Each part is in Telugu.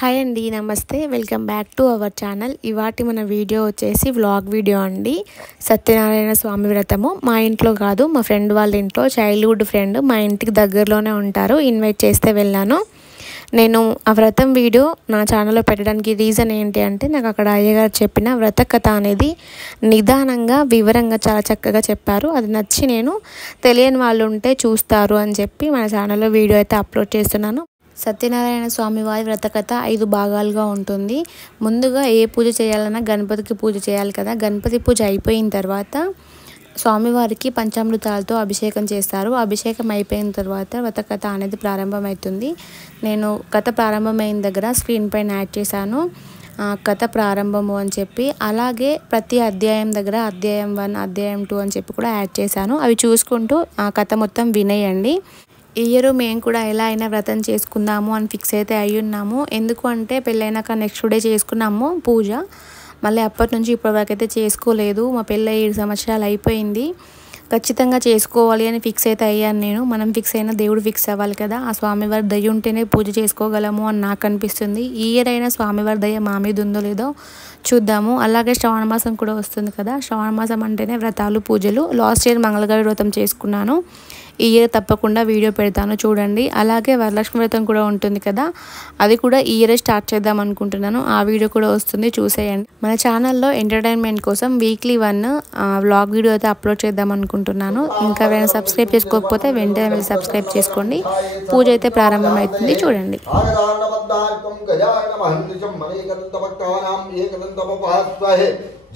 హాయ్ అండి, నమస్తే. Welcome back to our channel. ఇవాటి మన వీడియో వచ్చేసి వ్లాగ్ వీడియో అండి. సత్యనారాయణ స్వామి వ్రతము మా ఇంట్లో కాదు, మా ఫ్రెండ్ వాళ్ళ ఇంట్లో. చైల్డ్హుడ్ ఫ్రెండ్, మా ఇంటికి దగ్గరలోనే ఉంటారు. ఇన్వైట్ చేస్తే వెళ్ళాను. నేను ఆ వ్రతం వీడియో నా ఛానల్లో పెట్టడానికి రీజన్ ఏంటి అంటే, నాకు అక్కడ అయ్యగారు చెప్పిన వ్రత కథ అనేది నిదానంగా వివరంగా చాలా చక్కగా చెప్పారు. అది నచ్చి నేను తెలియని వాళ్ళు ఉంటే చూస్తారు అని చెప్పి మన ఛానల్లో వీడియో అయితే అప్లోడ్ చేస్తున్నాను. సత్యనారాయణ స్వామి వారి వ్రతకథ 5 భాగాలుగా ఉంటుంది. ముందుగా ఏ పూజ చేయాలన్నా గణపతికి పూజ చేయాలి కదా. గణపతి పూజ అయిపోయిన తర్వాత స్వామివారికి పంచామృతాలతో అభిషేకం చేస్తారు. అభిషేకం అయిపోయిన తర్వాత వ్రతకథ అనేది ప్రారంభమవుతుంది. నేను కథ ప్రారంభమైన దగ్గర స్క్రీన్ పైన యాడ్ చేశాను కథ ప్రారంభము అని చెప్పి. అలాగే ప్రతి అధ్యాయం దగ్గర అధ్యాయం 1, అధ్యాయం 2 అని చెప్పి కూడా యాడ్ చేశాను. అవి చూసుకుంటూ ఆ కథ మొత్తం వినేయండి. ఈ ఇయర్ మేము కూడా ఎలా అయినా వ్రతం చేసుకుందాము అని ఫిక్స్ అయితే అయ్యున్నాము. ఎందుకు అంటే పెళ్ళైనాక నెక్స్ట్ డే చేసుకున్నాము పూజ. మళ్ళీ అప్పటి నుంచి ఇప్పటివరకు అయితే చేసుకోలేదు. మా పెళ్ళి 7 సంవత్సరాలు అయిపోయింది. ఖచ్చితంగా చేసుకోవాలి అని ఫిక్స్ అయితే అయ్యాను నేను. మనం ఫిక్స్ అయినా దేవుడు ఫిక్స్ అవ్వాలి కదా. ఆ స్వామివారి దయ ఉంటేనే పూజ చేసుకోగలము అని నాకు అనిపిస్తుంది. ఈ ఇయర్ అయినా స్వామివారి దయ మా మీద ఉందో లేదో చూద్దాము. అలాగే శ్రావణ మాసం కూడా వస్తుంది కదా. శ్రావణ మాసం అంటేనే వ్రతాలు, పూజలు. లాస్ట్ ఇయర్ మంగళగౌరి వ్రతం చేసుకున్నాను. ఈ ఇయర్ తప్పకుండా వీడియో పెడతాను, చూడండి. అలాగే వరలక్ష్మి వ్రతం కూడా ఉంటుంది కదా, అది కూడా ఈ ఇయర్ స్టార్ట్ చేద్దాం అనుకుంటున్నాను. ఆ వీడియో కూడా వస్తుంది, చూసేయండి. మన ఛానల్లో ఎంటర్టైన్మెంట్ కోసం వీక్లీ 1 వ్లాగ్ వీడియో అయితే అప్లోడ్ చేద్దాం అనుకుంటున్నాను. ఇంకా ఎవరైనా సబ్స్క్రైబ్ చేసుకోకపోతే వెంటనే వెళ్ళి సబ్స్క్రైబ్ చేసుకోండి. పూజ అయితే ప్రారంభమవుతుంది, చూడండి.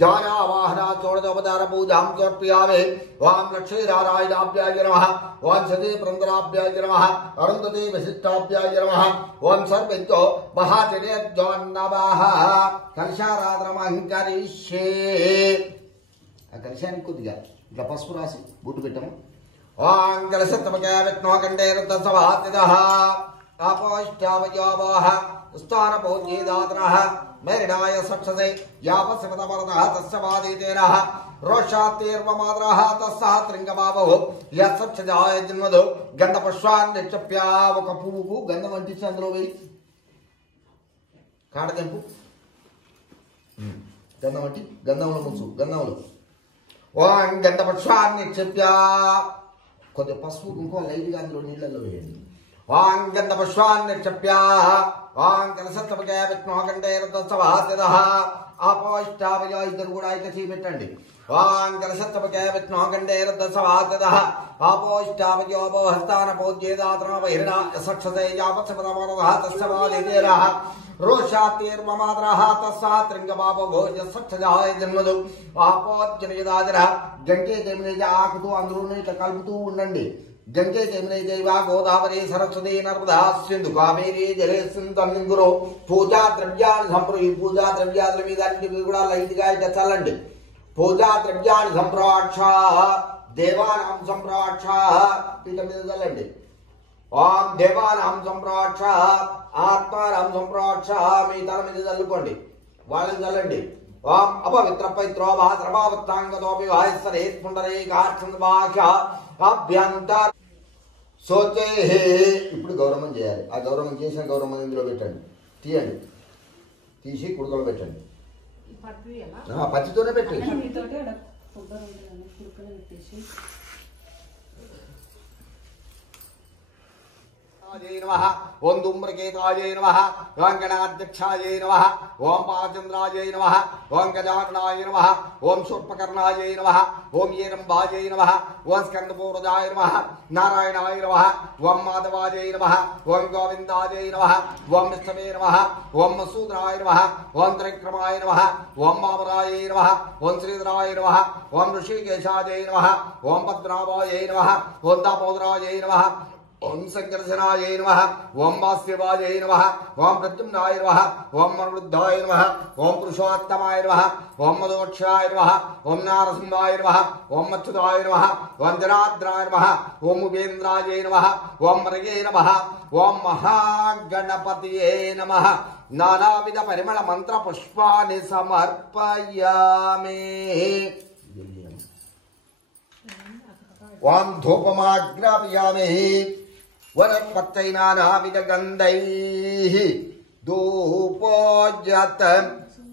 जानावाहना चोड़ोपचार पूजा समर्पयामि। वां लक्ष्मीनारायणाभ्याय नमः, वां सती पुरंदराभ्याय नमः, अरुंधती वशिष्ठाभ्याय नमः, वां सर्वेभ्यो महाचर्यज्ञो नमः। कलशाराधनमं करिष्ये। ఆ కలశానికి కొద్దిగా ఇట్లా పసుపు రాసి బొట్టు పెట్టాము. వాం కలశత్తమకే విష్ణోకండే రుద్రసవాతిదః ఆపోష్టావయోవః స్థానపౌజ్యేదాతనః మేరిడాయ సక్షసే యాపస్యమతమరదః తస్యవాదీతేనః రోషాతీర్వమాద్రః తస్సః త్రింగబావః యస్సక్షజాయ జన్మదో గంధపుష్పాన్ నిక్షప్య. ఒక పువ్వుకు గంధం అంటించి అందులో వేయి, కాడతెంపు, గంధం అంటి గంధంలో ముంచు. గంధంలో ఓం గంధపుష్పాన్ నిక్షప్య. కొద్దిగా పసుపు కుంకుమ లైట్గా అందులో నీళ్ళల్లో వేయండి. వాం గంధపుష్పాన్ నిక్షప్య. వాం కలశత్తమకే విష్ణోకండే రుద్రసవాతిదః ఆపోష్టావయో. ఇద్దరు కూడా అయితే చేపెట్టండి. వాం కలశత్తమకే విష్ణోకండే రుద్రసవాతిదః ఆపోష్టావయో హస్తాన పూజ్యేదాతనః బహిర్నా సక్షసే యాపస్యమతమరదః తస్యవాదీతేనః రోషాతీర్వమాద్రః తస్సః త్రింగబావో యస్సక్షజాయ జన్మదు ఆపోజ్జనయదాజర. గంగే జమునే ఆకుతూ అందులోనే ఇట్లా కలుపుతూ ఉండండి. గంగే జమునే జైవ గోదావరి సరస్వతి నర్మదా సింధు కావేరీ జలేస్మిన్ తన్నింగురు. పూజా ద్రవ్యాన్ని సంప్రో. ఈ పూజా ద్రవ్యాల మీద అన్నిటి కూడా లైట్గా ఇట్లా చల్లండి. పూజా ద్రవ్యాన్ని సంప్రోక్ష దేవానాం సంప్రోక్ష. ఇట మీద చల్లండి. ఓం దేవానాం సంప్రోక్ష ఆత్మానాం సంప్రోక్ష. మీ తల మీద చల్లుకోండి, వాళ్ళని చల్లండి. ఓం అపవిత్ర పవిత్రో భాద్రభావత్తాంగతోపి వాయస్సరే పుండరీకాక్ష అభ్యంతర సోచే. ఇప్పుడు గౌరవం చేయాలి. ఆ గౌరవం చేసిన గౌరవం ఇందులో పెట్టండి, తీయండి, తీసి కుడుకలు పెట్టండి. పచ్చితోనే పెట్టి ఓం ధూమ్రకేతాయ నమః, ఓం గణాధ్యక్షాయ నమః, ఓం పాచంద్రాయ నమః, ఓం గజాననాయ నమః, ఓం శూర్పకర్ణాయ నమః, ఓం ఏరంబాయ నమః, ఓం స్కందపూర్వజాయ నమః, నారాయణాయ నమః, ఓం మాధవాయ నమః, ఓం గోవిందాయ నమః, ఓం విష్ణవే నమః, ఓం మసూదరాయ నమః, ఓం త్రిక్రమాయ నమః, ఓం మామరాయ నమః, ఓం శ్రీధరాయ నమః, ఓం ఋషికేశాయ నమః, ఓం పద్మనాభాయ నమః, ఓం దామోదరాయ నమః, ఓం సంకర్షణాయ నమః, ఓం వాస్యవాయ నమః, ఓం ప్రద్యుమ్నాయ నమః, ఓం మరుద్ధాయ నమః, ఓం పురుషోత్తమాయ నమః, ఓం మదోక్షాయ నమః, ఓం నారసింహాయ నమః, ఓం అచ్యుతాయ నమః, ఓం జనాద్రాయ నమః, ఓం ఉపేంద్రాయ నమః, ఓం మృగే నమః, ఓం మహాగణపతియే నమః. నానావిధ పరిమళ మంత్ర పుష్పాన్ని సమర్పయామి. ఓం ధూపమాగ్రాపయామి. వనస్పత్తైనానావిధగంధైః धूपोज्यत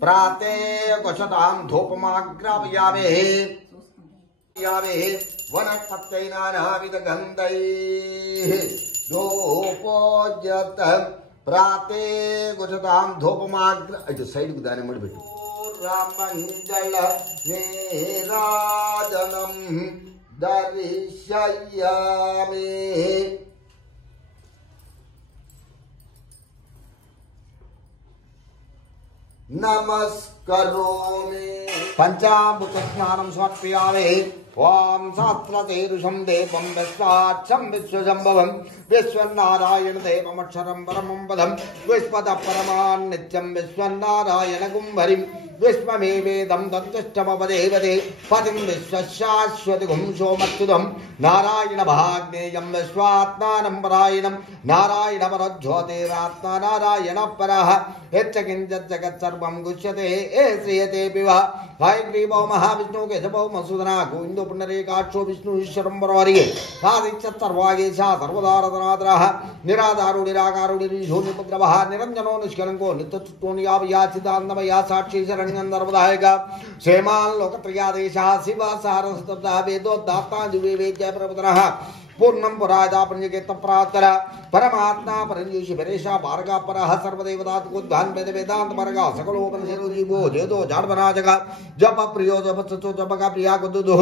प्राते कुशतां धूपमाग्रापयामहे वनस्पत्यै नानाविधगन्धैः धूपोज्यत प्राते कुशतां धूपमाग्र इటు సైడ్ కు దాని మడి పెట్టు రామంజళ నీరాజనం దర్శయామి नमस्करोमि पंचामृत स्नानं समर्पयामि ओम सहस्रशीर्षं देवं विश्वाक्षं विश्वजम्भवं विश्वनारायण देवमक्षरं परमं पदं विश्वत परमान् नित्यं विश्वनारायणगुं हरिं विश्वमेवेदं तत्तिष्ठमवदेवते पतिं विश्वशाश्वतिगुं सोमच्युतं नारायण भाग्नेयं विश्वात्मानं परायणं नारायण परज्योतिरात्मा नारायण परः यच्चकिञ्चित् जगत्सर्वं गुह्यते श्रियते पिवा हयग्रीवो महाविष्णु केशवो मधुसूदना गोविन्दो पुण्डरीकाक्षो विष्णु ईश्वरं परवर्ये आदित्य सर्वागेशा सर्वदारतनाद्रः निराधारो निराकारो निर्विशून्यपुत्रवः निरञ्जनो निष्कलङ्को नित्यचुट्टो नियावयाचिदानन्दमया साक्षी शरण्यन्दर्वदायक क्षेमान् लोकप्रियादेशः शिवः सारस्तब्धः वेदोद्धाता दिव्यवेद्य प्रवदनः पूर्णं पुरादा पंचकेत प्रातर परमात्मा परंजुषि परेशा भार्गा परः सर्वदेवतात्कोद्धान वेद वेदांत मार्गा सकलोपनिषदो जीवो जेदो जाडवनाजक जप प्रियो जप सचो जप का प्रिया गुदुदु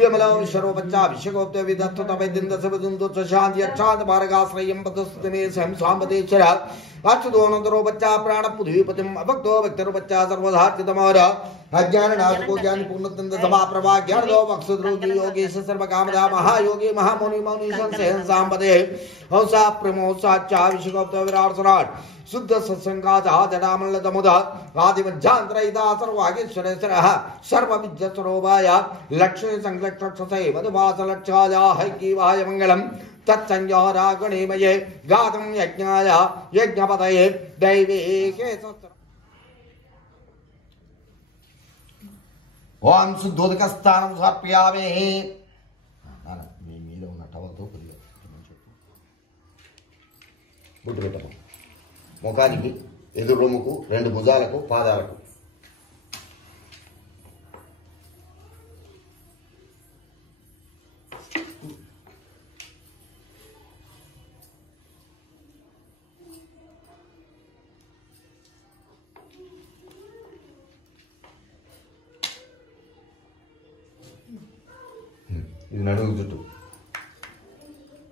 विमलो विश्वरो बच्चा विश्वगोप्त विदत्त तवे दिंद सबदुंदो शांति अक्षांत मार्गाश्रयं पदस्तमे स्वयं स्वामदेश्वर अच्युतोनंतरो बच्चा प्राण पृथ्वीपतिम अभक्तो भक्तरो बच्चा सर्वधार्चितमोर अज्ञान नाशको ज्ञान पूर्णतंद सभा प्रभा ज्ञान दो मक्सुद्रोगी योगेश सर्व कामदा महायोगी महामुनि मौनि संसेन सांपदे हंसा प्रमोसा चा विश्वगोप्त विराट सराट शुद्ध सत्संगा जडामल्ल दमुद आदिमध्यांतरहिता सर्वागेश्वरेश्वरः सर्वविद्यस्वरूपाय लक्ष्मी संलक्षसे मधुवास लक्षाय हैकीवाय मंगलम् तत्संज्ञारा गणेमये गातुं यज्ञाय यज्ञपतये दैवीके ओम शुद्धोदकस्थानं समर्पयामि మీ మీద ఉన్న టవల్తో కొద్దిగా బుట్టు పెట్టము ముఖానికి ఎదురు రొమ్ముకు రెండు భుజాలకు పాదాలకు ఇది నడుము జుట్టు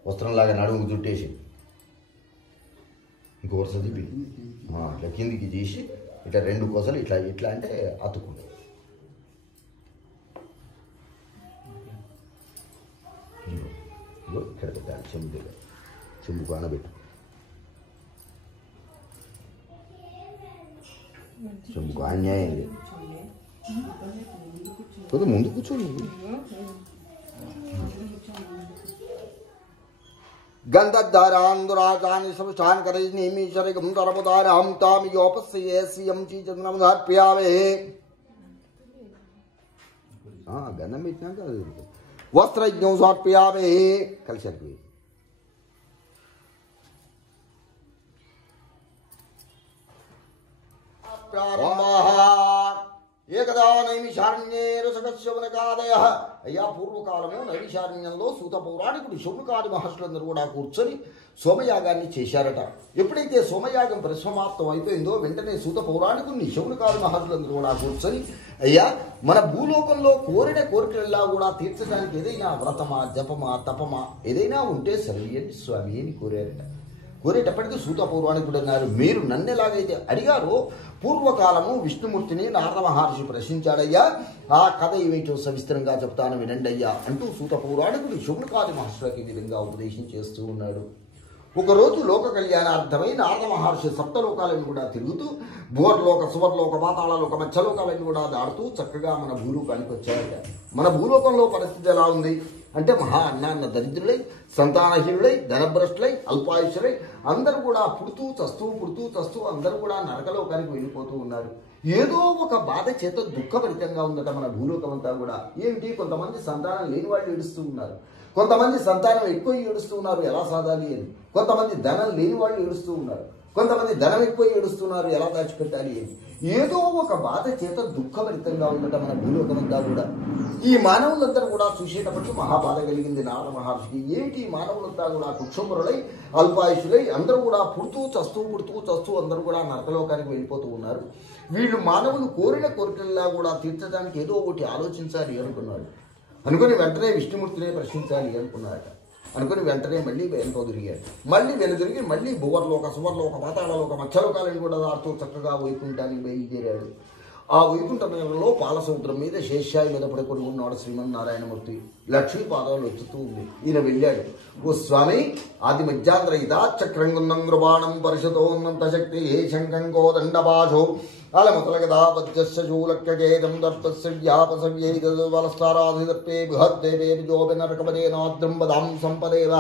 వస్త్రంలాగా నడుము జుట్టేసి ఇంకో వరుస తిప్పి ఇట్లా కిందికి చేసి ఇట్లా రెండు కొసలు ఇట్లా ఇట్లా అంటే అతుక్కుంటాయి ఇక్కడ పెట్టాలి చెంబు దగ్గర చెంబుకు ఆనబెట్టు చెంబుకు అన్యాయం లేదు కొద్దిగా ముందు కూర్చోండి गंधद्धारान्दुराचानि समुष्ठान् करैर्निमीश्वरगं धर्मधारां तां योपस्येयं चीचन्द्रमधार्पयामि गन्धं इच्छाक वस्त्रयज्ञं समर्पयामि कलशर्पि ఏకదా నైమిషారణ్యే రసకశ్యవనకాదయః అయ్యా పూర్వకాలము నైమిషారణ్యంలో సూత పౌరాణికుడు శౌనకాది మహర్షులందరూ కూడా కూర్చొని సోమయాగాన్ని చేశారట. ఎప్పుడైతే సోమయాగం పరిసమాప్తం అయిపోయిందో వెంటనే సూత పౌరాణికుడిని శౌనకాది మహర్షులందరూ కూడా కూర్చొని అయ్యా మన భూలోకంలో కోరిన కోరికలలా కూడా తీర్చడానికి ఏదైనా వ్రతమా జపమా తపమా ఏదైనా ఉంటే సరియండి స్వామి అని కోరారట. కోరేటప్పటికీ సూత పౌరాణికుడు అన్నారు, మీరు నన్ను ఎలాగైతే అడిగారో పూర్వకాలము విష్ణుమూర్తిని నారద మహర్షి ప్రశ్నించాడయ్యా, ఆ కథ ఏమిటో సవిస్తరంగా చెప్తాను వినండి అయ్యా అంటూ సూత పౌరాణికుడు శౌనకాది మహర్షులకి ఈ విధంగా ఉపదేశం చేస్తూ ఉన్నాడు. ఒకరోజు లోక కళ్యాణార్థమై నారద మహర్షి సప్తలోకాలను కూడా తిరుగుతూ భూవర్లోక సువర్లోక పాతాళలోక మత్స్యలోకాలను కూడా దాడుతూ చక్కగా మన భూలోకానికి వచ్చారట. మన భూలోకంలో పరిస్థితి ఎలా ఉంది అంటే మహా అన్నాన్న దరిద్రులై సంతానహీనులై ధనభ్రష్టులై అల్పాయుషులై అందరూ కూడా పుడుతూ చస్తూ అందరూ కూడా నరకలోకానికి వెళ్ళిపోతూ ఉన్నారు. ఏదో ఒక బాధ చేత దుఃఖభరితంగా ఉందట మన భూలోకం అంతా కూడా. ఏమిటి, కొంతమంది సంతానం లేని వాళ్ళు ఏడుస్తూ ఉన్నారు, కొంతమంది సంతానం ఎక్కువ ఏడుస్తూ ఉన్నారు ఎలా సాధాలి అని, కొంతమంది ధనం లేని వాళ్ళు ఏడుస్తూ ఉన్నారు, కొంతమంది ధనం ఎక్కువ ఏడుస్తున్నారు, ఎలా దాచిపెట్టాలి అని. ఏదో ఒక బాధ చేత దుఃఖభరితంగా ఉండటం మన భూలోకమంతా కూడా. ఈ మానవులందరూ కూడా చూసేటప్పటికి మహాబాధ కలిగింది నారద మహర్షికి. ఏంటి మానవులంతా కూడా కుక్షుంబరులై అల్పాయుషులై అందరూ కూడా పుడుతూ చస్తూ అందరూ కూడా నరకలోకానికి వెళ్ళిపోతూ ఉన్నారు. వీళ్ళు మానవులు కోరిన కోరికల్లా కూడా తీర్చడానికి ఏదో ఒకటి ఆలోచించాలి అనుకున్నాడు. అనుకుని వెంటనే విష్ణుమూర్తినే ప్రశ్నించాలి అనుకున్నాడు. అనుకుని వెంటనే మళ్ళీ వెనుక తిరిగాడు. మళ్ళీ వెనుదిరిగి మళ్ళీ భువర్లోక సువర్లోక పాతాళలోక మత్స్యలోకాలను కూడా దాటుతూ చక్కగా వైకుంఠానికి బయలుదేరాడు. ఆ వైకుంఠంలో పాలసముద్రం మీద శేషాయి మీద పడుకొని ఉన్నాడు శ్రీమన్నారాయణమూర్తి. లక్ష్మీ పాదాలు వచ్చుతూ ఉంది. ఈయన వెళ్ళాడు. ఓ స్వామి, ఆది మధ్యాంధ్రయిత చక్రంగున్నం కృపాణం పరిషతోన్నంత శక్తి ఏ శంకంకో దండపాశో అలముతలగదా వజ్రస్య శూలక్యకేదం దర్పస్య వ్యాపసవ్యేదవలస్తారాధిదర్పే బృహద్దేవేర్జోభినరకపదేనాద్రంబదాం సంపదేవ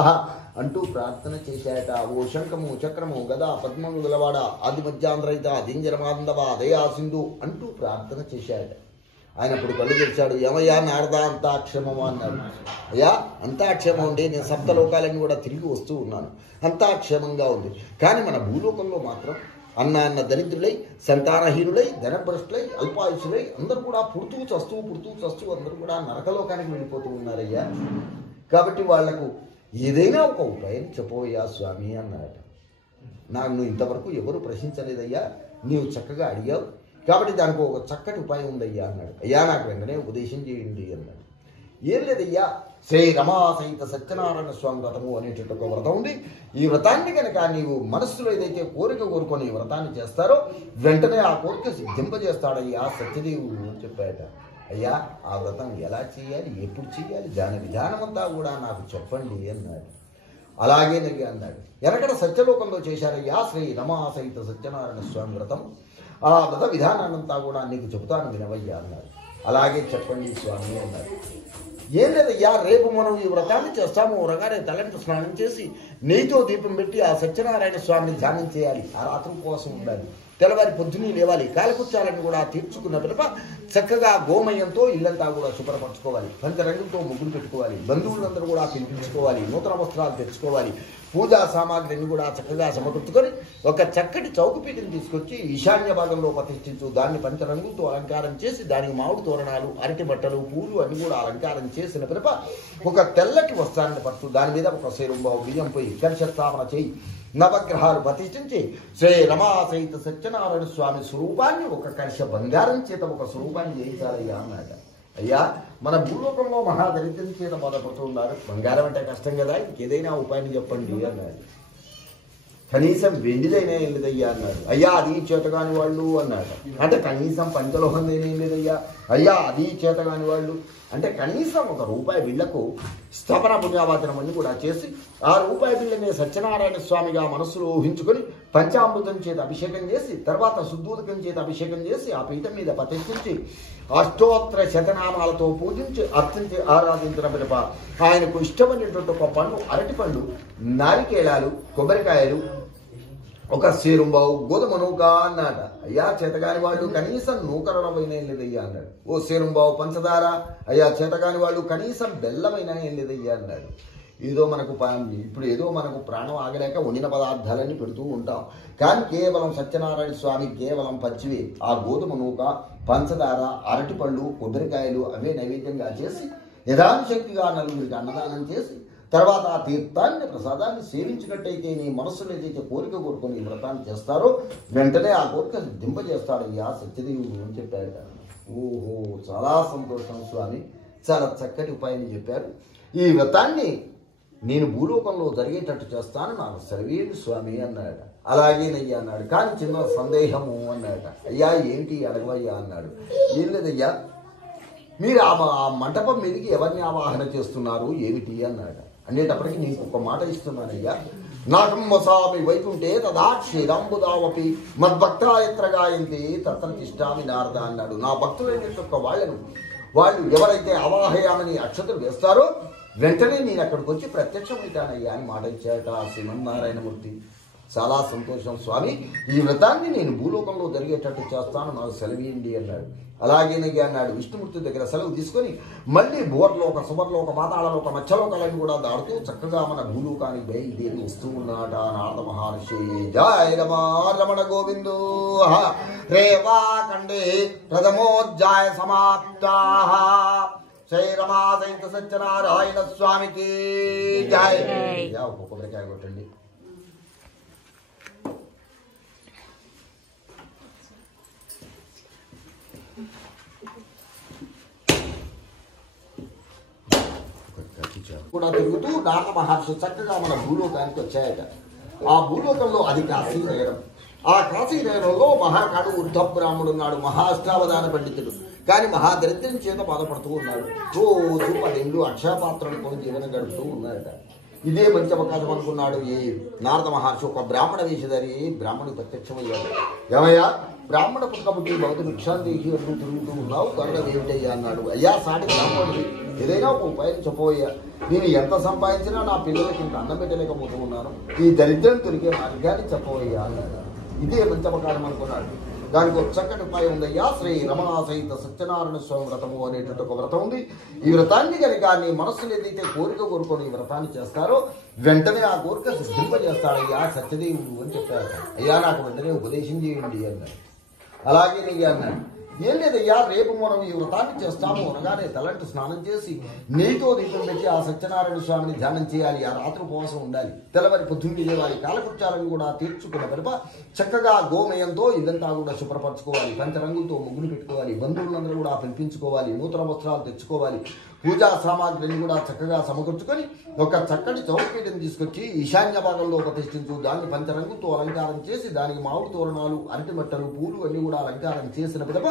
అంటూ ప్రార్థన చేశాట. ఓ శంఖము చక్రము గదా పద్మము గలవాడ ఆది మధ్యాంధ్రయిత దింజరమాందవ దయా సింధు అంటూ ప్రార్థన చేశాడు. ఆయన అప్పుడు కళ్ళు తెరిచాడు. ఏమయ్యా నారద, అంతా క్షేమమా అన్నాడు. అయ్యా అంతా క్షేమం ఉండి నేను సప్తలోకాలని కూడా తిరిగి వస్తూ ఉన్నాను, అంతా క్షేమంగా ఉంది. కానీ మన భూలోకంలో మాత్రం అన్న దరిద్రులై సంతానహీనులై ధనభ్రష్టులై అల్పాయుషులై అందరూ కూడా పుడుతూ చస్తూ అందరూ కూడా నరకలోకానికి వెళ్ళిపోతూ ఉన్నారయ్యా. కాబట్టి వాళ్లకు ఏదైనా ఒక ఉపాయం చెప్పవయ్యా స్వామి అన్నారట. నన్ను ఇంతవరకు ఎవరు ప్రశ్నించలేదయ్యా, నీవు చక్కగా అడిగావు కాబట్టి దానికి ఒక చక్కటి ఉపాయం ఉందయ్యా అన్నాడు. అయ్యా నాకు వెంటనే ఉపదేశం చేయండి అన్నాడు. ఏం లేదయ్యా, శ్రీ రమా సహిత సత్యనారాయణ స్వామి వ్రతము అనేటువంటి ఒక వ్రతం ఉంది. ఈ వ్రతాన్ని కనుక నీవు మనస్సులో ఏదైతే కోరిక కోరుకొని ఈ వ్రతాన్ని చేస్తారో వెంటనే ఆ కోరిక సిద్ధింపజేస్తాడయ్యా సత్యదేవుడు అని చెప్పాట. అయ్యా ఆ వ్రతం ఎలా చేయాలి, ఎప్పుడు చేయాలి, దాని విధానం అంతా కూడా నాకు చెప్పండి అన్నాడు. అలాగేనయ్యా అన్నాడు. ఎనకడ సత్యలోకంలో చేశారయ్యా శ్రీ రమా సహిత సత్యనారాయణ స్వామి వ్రతం. ఆ వ్రత విధానాన్నంతా కూడా నీకు చెబుతాను వినవయ్యా అన్నాడు. అలాగే చెప్పండి స్వామి అన్నాడు. ఏం లేదయ్యా, రేపు మనం ఈ వ్రతాన్ని చేస్తాము. రగానే తలంటు స్నానం చేసి నెయ్యితో దీపం పెట్టి ఆ సత్యనారాయణ స్వామిని ధ్యానం చేయాలి. ఆ రాత్రి ఉపవాసం ఉండాలి. తెల్లవారి పొద్దున్నే లేవాలి. కాలకృత్యాలను కూడా తీర్చుకున్న పిదప చక్కగా గోమయంతో ఇల్లంతా కూడా శుభ్రపరచుకోవాలి. పంచరంగులతో ముగ్గులు పెట్టుకోవాలి. బంధువులందరూ కూడా పిలిపించుకోవాలి. నూతన వస్త్రాలు తెచ్చుకోవాలి. పూజా సామాగ్రిని కూడా చక్కగా సమకూర్చుకొని ఒక చక్కటి చౌకపీఠను తీసుకొచ్చి ఈశాన్య భాగంలో ప్రతిష్ఠించు. దాన్ని పంచరంగులతో అలంకారం చేసి దానికి మామిడి తోరణాలు, అరటి బట్టలు, పూలు అన్ని కూడా అలంకారం చేసిన పిదప ఒక తెల్లటి వస్త్రాన్ని పట్టు. దాని మీద ఒక సేరుంబావు బియ్యం పోయి కలశ స్థాపన చేయి. నవగ్రహాలు ప్రతిష్ఠించి శ్రీ రమా సహిత సత్యనారాయణ స్వామి స్వరూపాన్ని ఒక కలశ బంగారం చేత ఒక స్వరూపాన్ని చేయించాలయ్యా అన్నాడు. అయ్యా మన భూలోకంలో మహాదరిద్రం చేత బాధపడుతున్నారు. బంగారం అంటే కష్టం కదా, ఇంకేదైనా ఉపాయం చెప్పండి అన్నాడు. కనీసం వెండిదైనా ఏం లేదయ్యా అన్నాడు. అయ్యా అది చేతగాని వాళ్ళు అన్నాడు. అంటే కనీసం పంచలోహం ఏం లేదయ్యా. అయ్యా అది చేతగాని వాళ్ళు అంటే కనీసం ₹1 బిళ్ళకు స్థాపన పుణ్యావాచనం అన్ని కూడా చేసి ఆ ₹1 బిళ్ళనే సత్యనారాయణ స్వామిగా మనస్సులో ఊహించుకొని పంచామృతం చేత అభిషేకం చేసి తర్వాత శుద్ధోదకం చేత అభిషేకం చేసి ఆ పీఠం మీద ప్రతిష్ఠించి అష్టోత్తర శతనామాలతో పూజించి అర్చించి ఆరాధించిన పిదప ఆయనకు ఇష్టమైనటువంటి ఒక పండు, అరటిపండు, నారికేళాలు, కొబ్బరికాయలు, ఒక సేరుంబావు గోధుమ నూక అన్నాడు. అయ్యా చేతగాని వాళ్ళు కనీసం నూకరణమైన ఏం లేదయ్యా అన్నాడు. ఓ సేరుంబావు పంచదార. అయ్యా చేతగాని వాళ్ళు కనీసం బెల్లమైన ఏం లేదయ్యా అన్నాడు. ఏదో మనకు ఇప్పుడు ఏదో మనకు ప్రాణం ఆగలేక వండిన పదార్థాలన్నీ పెడుతూ ఉంటాం. కానీ కేవలం సత్యనారాయణ స్వామి కేవలం పచ్చివి ఆ గోధుమ నూక, పంచదార, అరటిపళ్ళు, కొబ్బరికాయలు అవే నైవేద్యంగా చేసి యథాశక్తిగా నలుగురికి అన్నదానం చేసి తర్వాత ఆ తీర్థాన్ని ప్రసాదాన్ని సేవించినట్టయితే నీ మనస్సులో ఏదైతే కోరిక కోరుకొని ఈ వ్రతాన్ని చేస్తారో వెంటనే ఆ కోరిక దింపజేస్తాడయ్యా సత్యదేవుడు అని చెప్పాడు. ఓహో చాలా సంతోషం స్వామి, చాలా చక్కటి ఉపాయం చెప్పారు. ఈ వ్రతాన్ని నేను భూలోకంలో జరిగేటట్టు చేస్తాను, నాకు సర్వేది స్వామి అన్నాడు. అలాగేనయ్యా అన్నాడు. కానీ చిన్న సందేహము అన్నాడు. అయ్యా ఏంటి అడగవయ్యా అన్నాడు. ఏం లేదయ్యా, మీరు ఆ మంటపం మీదకి ఎవరిని ఆవాహన చేస్తున్నారు ఏమిటి అన్నాడు. అనేటప్పటికీ నీకు ఒక మాట ఇస్తున్నానయ్యా. నాకం వసామి వైకుంఠే తదా క్షీరాంబుదావపి మద్భక్తాయత్ర గాయంతి తత్ర తిష్టామి నారద అన్నాడు. నా భక్తులైన వాళ్ళు ఎవరైతే అవాహయామని అక్షతలు వేస్తారో వెంటనే నేను అక్కడికి వచ్చి ప్రత్యక్షమవుతానయ్యా అని మాట ఇచ్చాట శ్రీమన్నారాయణమూర్తి. చాలా సంతోషం స్వామి, ఈ వ్రతాన్ని నేను భూలోకంలో జరిగేటట్టు చేస్తాను, నాకు సెలవియండి అన్నాడు. అలాగేనగా అన్నాడు. విష్ణుమూర్తి దగ్గర సెలవు తీసుకొని మళ్ళీ భూవర్లోక సువర్లోక పాతాళలోక మత్స్యలోకాలను కూడా దాడుతూ చక్కగా మన భూలోకానికి బయలుదేరి వస్తూ ఉన్నాట నారద మహర్షి. జయ రమణ గోవిందో రేవా ఖండే ప్రథమోధ్యాయ సమాప్తా. శ్రీ రమా సహిత సత్యనారాయణ స్వామికి జయ. కొబ్బరికాయ కొట్టండి. కూడా తిరుగుతూ నారద మహర్షి చక్కగా మన భూలోకానికి వచ్చాయట. ఆ భూలోకంలో అది కాశీనగరం. ఆ కాశీనగరంలో మహాకాడు వృద్ధ బ్రాహ్మడు ఉన్నాడు, మహాష్టావధాన పండితుడు. కానీ మహాదరిద్రం చేత బాధపడుతూ ఉన్నాడు. రోజు 10 ఇండ్లు అక్షయపాత్రలు కొని జీవనం గడుపుతూ ఉన్నాడట. ఇదే మంచి అవకాశం అనుకున్నాడు ఈ నారద మహర్షి. ఒక బ్రాహ్మణ వేషధారి బ్రాహ్మణుడు ప్రత్యక్షమయ్యాడు. ఏమయ్యా, బ్రాహ్మణ పుట్టబుట్టి భౌతి భిక్షాందేహి అంటూ తిరుగుతూ ఉన్నావు, కారణం ఏమిటయ్యా అన్నాడు. అయ్యా, సాటి బ్రాహ్మణుడు, ఏదైనా ఒక ఉపాయం చెప్పవయ్యా. నేను ఎంత సంపాదించినా నా పిల్లలకి ఇంత అన్నం పెట్టలేకపోతూ ఉన్నాను, ఈ దరిద్రం తొలిగే మార్గాన్ని చెప్పవయ్యా అన్నాడు. ఇదే మంచి అవకాశం అనుకున్నాడు. దానికి ఒక చక్కటి ఉపాయం ఉందయ్యా. శ్రీ రమా సహిత సత్యనారాయణ స్వామి వ్రతము అనేటువంటి ఒక వ్రతం ఉంది. ఈ వ్రతాన్ని కనుక నీ మనస్సులో ఏదైతే కోరిక కోరుకొని ఈ వ్రతాన్ని చేస్తారో వెంటనే ఆ కోరిక సిద్ధింపజేస్తాడయ్యా సత్యదేవుడు అని చెప్పారు. అయ్యా, నాకు వెంటనే ఉపదేశం చేయండి అన్నాడు. అలాగే నెయ్యా అన్నాడు. ఏం లేదయ్యా, రేపు మనం ఈ వ్రతాన్ని చేస్తాము అనగానే తలంటి స్నానం చేసి నీతో దీపం పెట్టి ఆ సత్యనారాయణ స్వామిని ధ్యానం చేయాలి. ఆ రాత్రి ఉపవాసం ఉండాలి. తెల్లవారి పొద్దున్నే లేవాలి. కాలకృత్యాలను కూడా తీర్చుకున్న పిదప చక్కగా గోమయంతో ఇదంతా కూడా శుభ్రపరచుకోవాలి. పంచరంగులతో ముగ్గులు పెట్టుకోవాలి. బంధువులందరూ కూడా పిలిపించుకోవాలి. నూతన వస్త్రాలు తెచ్చుకోవాలి. పూజా సామాగ్రిని కూడా చక్కగా సమకూర్చుకొని ఒక చక్కటి చౌకపీఠం తీసుకొచ్చి ఈశాన్య భాగంలో ప్రతిష్ఠించు. దాన్ని పంచరంగులతో అలంకారం చేసి దానికి మామిడి తోరణాలు, అరటి మట్టలు, పూలు అన్ని కూడా అలంకారం చేసిన పిదప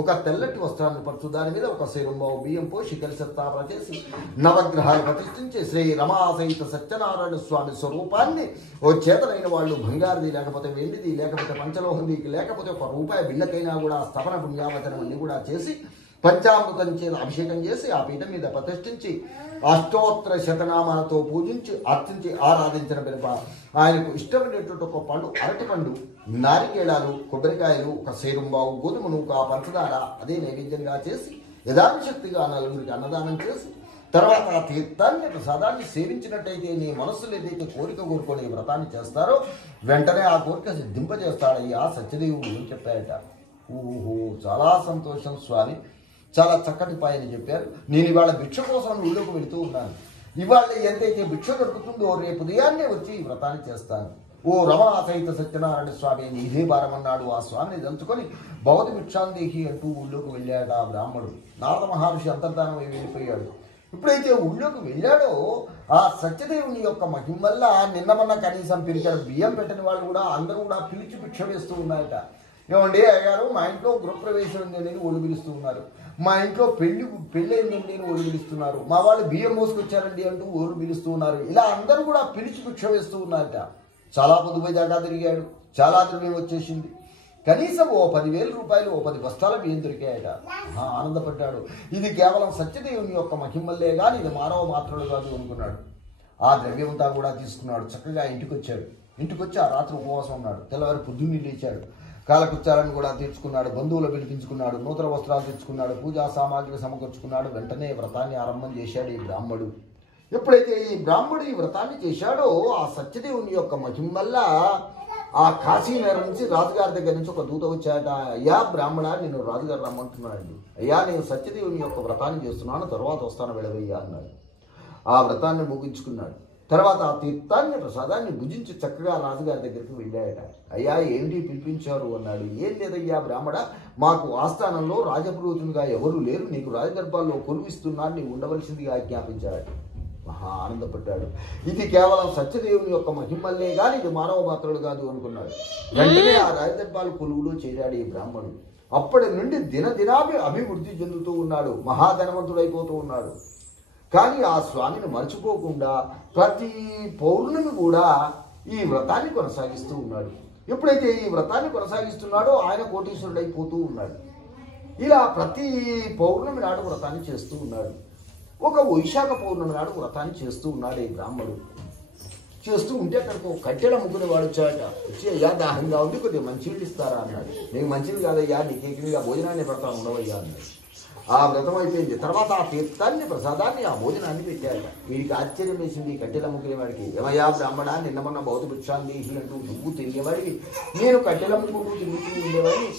ఒక తెల్లటి వస్త్రాన్ని పరచు. దాని మీద ఒక శరంబావు బియ్యం పోసి కలిసి స్థాపన చేసి నవగ్రహాలు ప్రతిష్ఠించి శ్రీ రమా సహిత సత్యనారాయణ స్వామి స్వరూపాన్ని ఓ చేతనైన వాళ్ళు బంగారుది లేకపోతే వెండిది లేకపోతే పంచలోహంది లేకపోతే ₹1 బిళ్ళకైనా కూడా స్థపన పుణ్యావచనం అన్ని కూడా చేసి పంచామృతం చేత అభిషేకం చేసి ఆ పీఠం మీద ప్రతిష్ఠించి అష్టోత్తర శతనామాలతో పూజించి అర్చించి ఆరాధించిన పిదప ఆయనకు ఇష్టమైనటువంటి ఒక పండు, అరటిపండు, నారికేళాలు, కొబ్బరికాయలు, ఒక సేరుంబావు, గోధుమ నూక, పంచదార అదే నైవేద్యంగా చేసి యథాశక్తిగా నలుగురికి అన్నదానం చేసి తర్వాత ఆ తీర్థాన్ని ప్రసాదాన్ని సేవించినట్టయితే నీ మనస్సులో ఏదైతే కోరిక కోరుకొని వ్రతాన్ని చేస్తారో వెంటనే ఆ కోరిక సిద్ధింపజేస్తాడయ్యా సత్యదేవుడు అని చెప్పారట. ఓహో, చాలా సంతోషం స్వామి, చాలా చక్కటి పాయని చెప్పారు. నేను ఇవాళ భిక్ష కోసం ఊళ్ళోకి వెళుతూ ఉన్నాను. ఇవాళ ఎంతైతే భిక్ష దొరుకుతుందో రేపు ఉదయాన్నే వచ్చి ఈ వ్రతాన్ని చేస్తాను. ఓ రమా సహిత సత్యనారాయణ స్వామి అని ఇదే భారమన్నాడు. ఆ స్వామిని దంచుకొని భౌతి భిక్షాందేహి అంటూ ఊళ్ళోకి వెళ్ళాడు ఆ బ్రాహ్మడు. నారద మహర్షి అంతర్ధానం వెళ్ళిపోయాడు. ఎప్పుడైతే ఊళ్ళోకి వెళ్ళాడో ఆ సత్యదేవుని యొక్క మహిమ వల్ల నిన్నమన్న కనీసం పిలిచాడు బియ్యం పెట్టిన వాళ్ళు కూడా అందరూ కూడా పిలిచి భిక్ష వేస్తూ ఉన్నారట. ఏమండి అయ్యారు, మా ఇంట్లో గృహప్రవేశం ఉందని ఒళ్ళు పిలుస్తూ ఉన్నారు, మా ఇంట్లో పెళ్ళైందండి అని ఒళ్ళు పిలుస్తున్నారు, మా వాళ్ళు బియ్యం మోసుకొచ్చారండి అంటూ ఒళ్ళు పిలుస్తూ ఉన్నారు. ఇలా అందరూ కూడా పిలిచి భిక్ష వేస్తూ ఉన్నారట. చాలా పొద్దుపోయి దాకా తిరిగాడు. చాలా ద్రవ్యం వచ్చేసింది. కనీసం ఓ ₹10,000 ఓ 10 బస్తాల బియ్యం దొరికాయట. ఆనందపడ్డాడు. ఇది కేవలం సత్యదేవుని యొక్క మహిమల్లే కానీ ఇది మానవ మాత్రలు కాదు అనుకున్నాడు. ఆ ద్రవ్యంతా కూడా తీసుకున్నాడు. చక్కగా ఇంటికి వచ్చాడు. ఇంటికి వచ్చి ఆ రాత్రి ఉపవాసం ఉన్నాడు. తెల్లవారి పొద్దున్నే లేచాడు. కాలకృత్యాలను కూడా తీర్చుకున్నాడు. బంధువులు పిలిపించుకున్నాడు. నూతన వస్త్రాలు తెచ్చుకున్నాడు. పూజా సామాగ్రి సమకూర్చుకున్నాడు. వెంటనే వ్రతాన్ని ఆరంభం చేశాడు ఈ బ్రాహ్మడు. ఎప్పుడైతే ఈ బ్రాహ్మడు ఈ వ్రతాన్ని చేశాడో ఆ సత్యదేవుని యొక్క మహిమ వల్ల ఆ కాశీనగరం నుంచి రాజుగారి దగ్గర నుంచి ఒక దూత వచ్చాట. అయ్యా బ్రాహ్మణ, నేను రాజుగారు రమ్మంటున్నాడు. అయ్యా, నేను సత్యదేవుని యొక్క వ్రతాన్ని చేస్తున్నాను, తర్వాత వస్తాను వెళ్ళవయ్యా అన్నాడు. ఆ వ్రతాన్ని ముగించుకున్నాడు. తర్వాత ఆ తీర్థాన్ని ప్రసాదాన్ని భుజించి చక్కగా రాజుగారి దగ్గరికి వెళ్ళాయట. అయ్యా, ఏంటి పిలిపించారు అన్నాడు. ఏం లేదయ్యా బ్రాహ్మణ, మాకు ఆస్థానంలో రాజపురోహితునిగా ఎవరూ లేరు, నీకు రాజదర్బాల్లో కొలువిస్తున్నాను, నీవు ఉండవలసిందిగా ఆజ్ఞాపించాడు. మహా ఆనందపడ్డాడు. ఇది కేవలం సత్యదేవుని యొక్క మహిమల్లే కానీ ఇది మానవ మాత్రలు కాదు అనుకున్నాడు. వెంటనే ఆ రాజదర్బాలు కొలువులో చేరాడు ఈ బ్రాహ్మణుడు. అప్పటి నుండి దినదినాభి అభివృద్ధి చెందుతూ ఉన్నాడు. మహాధనవంతుడైపోతూ ఉన్నాడు. కానీ ఆ స్వామిని మర్చిపోకుండా ప్రతి పౌర్ణమి కూడా ఈ వ్రతాన్ని కొనసాగిస్తూ ఉన్నాడు. ఎప్పుడైతే ఈ వ్రతాన్ని కొనసాగిస్తున్నాడో ఆయన కోటీశ్వరుడైపోతూ ఉన్నాడు. ఇలా ప్రతి పౌర్ణమి నాడు వ్రతాన్ని చేస్తూ ఉన్నాడు. ఒక వైశాఖ పౌర్ణమి నాడు వ్రతాన్ని చేస్తూ ఉన్నాడు ఈ బ్రాహ్మడు. చేస్తూ ఉంటే అక్కడికి ఒక కట్టెల ముగ్గురు వాడు వచ్చాట. వచ్చి అయ్యా దాహంగా ఉంది, కొద్దిగా మంచినీళ్ళు ఇస్తారా అన్నాడు. నీకు మంచిది కాదయ్యా, నీకు ఏకమిగా భోజనాన్ని పెడతాను ఉండవయ్యా అన్నాడు. ఆ వ్రతం అయిపోయింది. తర్వాత ఆ తీర్థాన్ని ప్రసాదాన్ని ఆ భోజనాన్ని పెట్టారట. వీడికి ఆశ్చర్యం వేసింది కట్టెల ముగ్గురే వాడికి. ఏమయ్యా బ్రాహ్మణ, నిన్న మొన్న బౌద్ధ భిక్షాన్ని అంటూ నువ్వు తిరిగేవాడికి, నేను కట్టెల ముగ్గురు తిరుగుతూ ఉండేవాడిని.